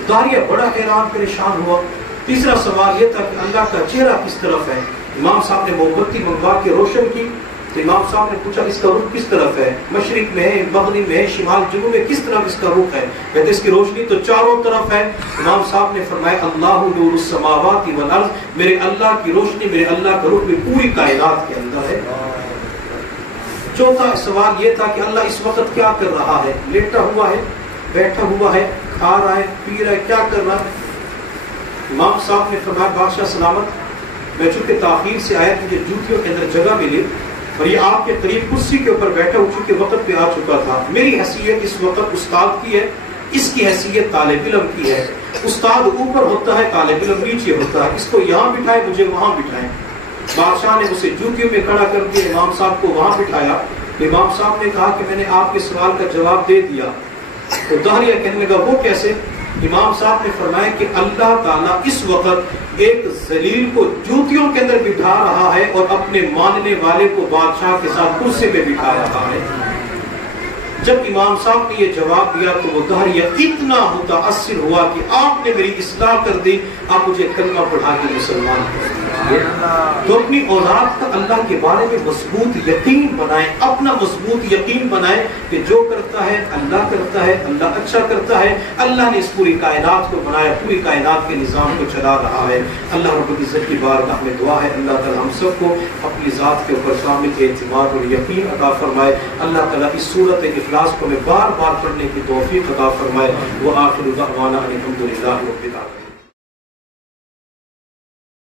داہریہ بڑا حیران پریشان ہوا۔ تیسرا سوال یہ تھا کہ اللہ کا چہرہ کس طرف ہے؟ امام صاحب نے موم بتی منگوا کے روشن کی، تو امام صاحب نے پوچھا اس کا رخ کس طرف ہے، مشرق میں ہے، مغرب میں ہے، شمال جنوب میں، کس طرف اس کا رخ ہے؟ کہتے اس کی روشنی تو چاروں طرف ہے۔ امام صاحب نے فرمایا اللہ نور السماوات والارض، میرے اللہ کی روشنی، میرے اللہ کا رخ بھی پوری کائنات کے اندر ہے۔ چوتھا سوال یہ تھا کہ اللہ اس وقت کیا کر رہا ہے، لیٹا ہوا ہے، بیٹھا ہوا ہے، کھا رہا ہے، پی رہا ہے، کیا کر رہا ہے؟ امام صاحب نے فرمایا بادشاہ سلامت میں چونکہ تاخیر سے آیا، مجھے جوتیوں کے اندر جگہ ملی اور یہ آپ کے قریب کرسی کے اوپر بیٹھا ہوں، چونکہ وقت پہ آ چکا تھا، میری حیثیت اس وقت استاد کی ہے، اس کی حیثیت طالب علم کی ہے۔ استاد اوپر ہوتا ہے، طالب علم نیچے ہوتا ہے، اس کو یہاں بٹھائے، مجھے وہاں بٹھائیں۔ بادشاہ نے اسے جوتیوں میں کھڑا کر کے امام صاحب کو وہاں بٹھایا۔ امام صاحب نے کہا کہ میں نے آپ کے سوال کا جواب دے دیا۔ تو داہریہ کہنے لگا وہ کیسے؟ امام صاحب نے فرمایا کہ اللہ تعالیٰ اس وقت ایک ذلیل کو جوتیوں کے اندر بٹھا رہا ہے اور اپنے ماننے والے کو بادشاہ کے ساتھ کرسی پہ بٹھا رہا ہے۔ جب امام صاحب نے یہ جواب دیا تو وہ داہریہ اتنا متاثر ہوا کہ آپ نے میری اصلاح کر دی، آپ مجھے کلمہ پڑھا کے مسلمان کر دیا۔ چاہیے. تو اپنی اولاد کا اللہ کے بارے میں مضبوط یقین بنائیں, اپنا مضبوط یقین بنائیں کہ جو کرتا ہے اللہ کرتا ہے, اللہ اچھا کرتا ہے, اللہ نے اس پوری کائنات کو بنایا, پوری کائنات کے نظام کو چلا رہا ہے. اللہ رب العزت کی بارگاہ میں دعا ہے اللہ تعالی ہم سب کو اپنی ذات کے اوپر کامل اعتماد اور یقین عطا فرمائے. اللہ تعالی اس سورۃ اخلاص کو ہمیں بار بار پڑھنے کی توفیق عطا فرمائے. وآخر دعوانا ان الحمد للہ رب العالمین.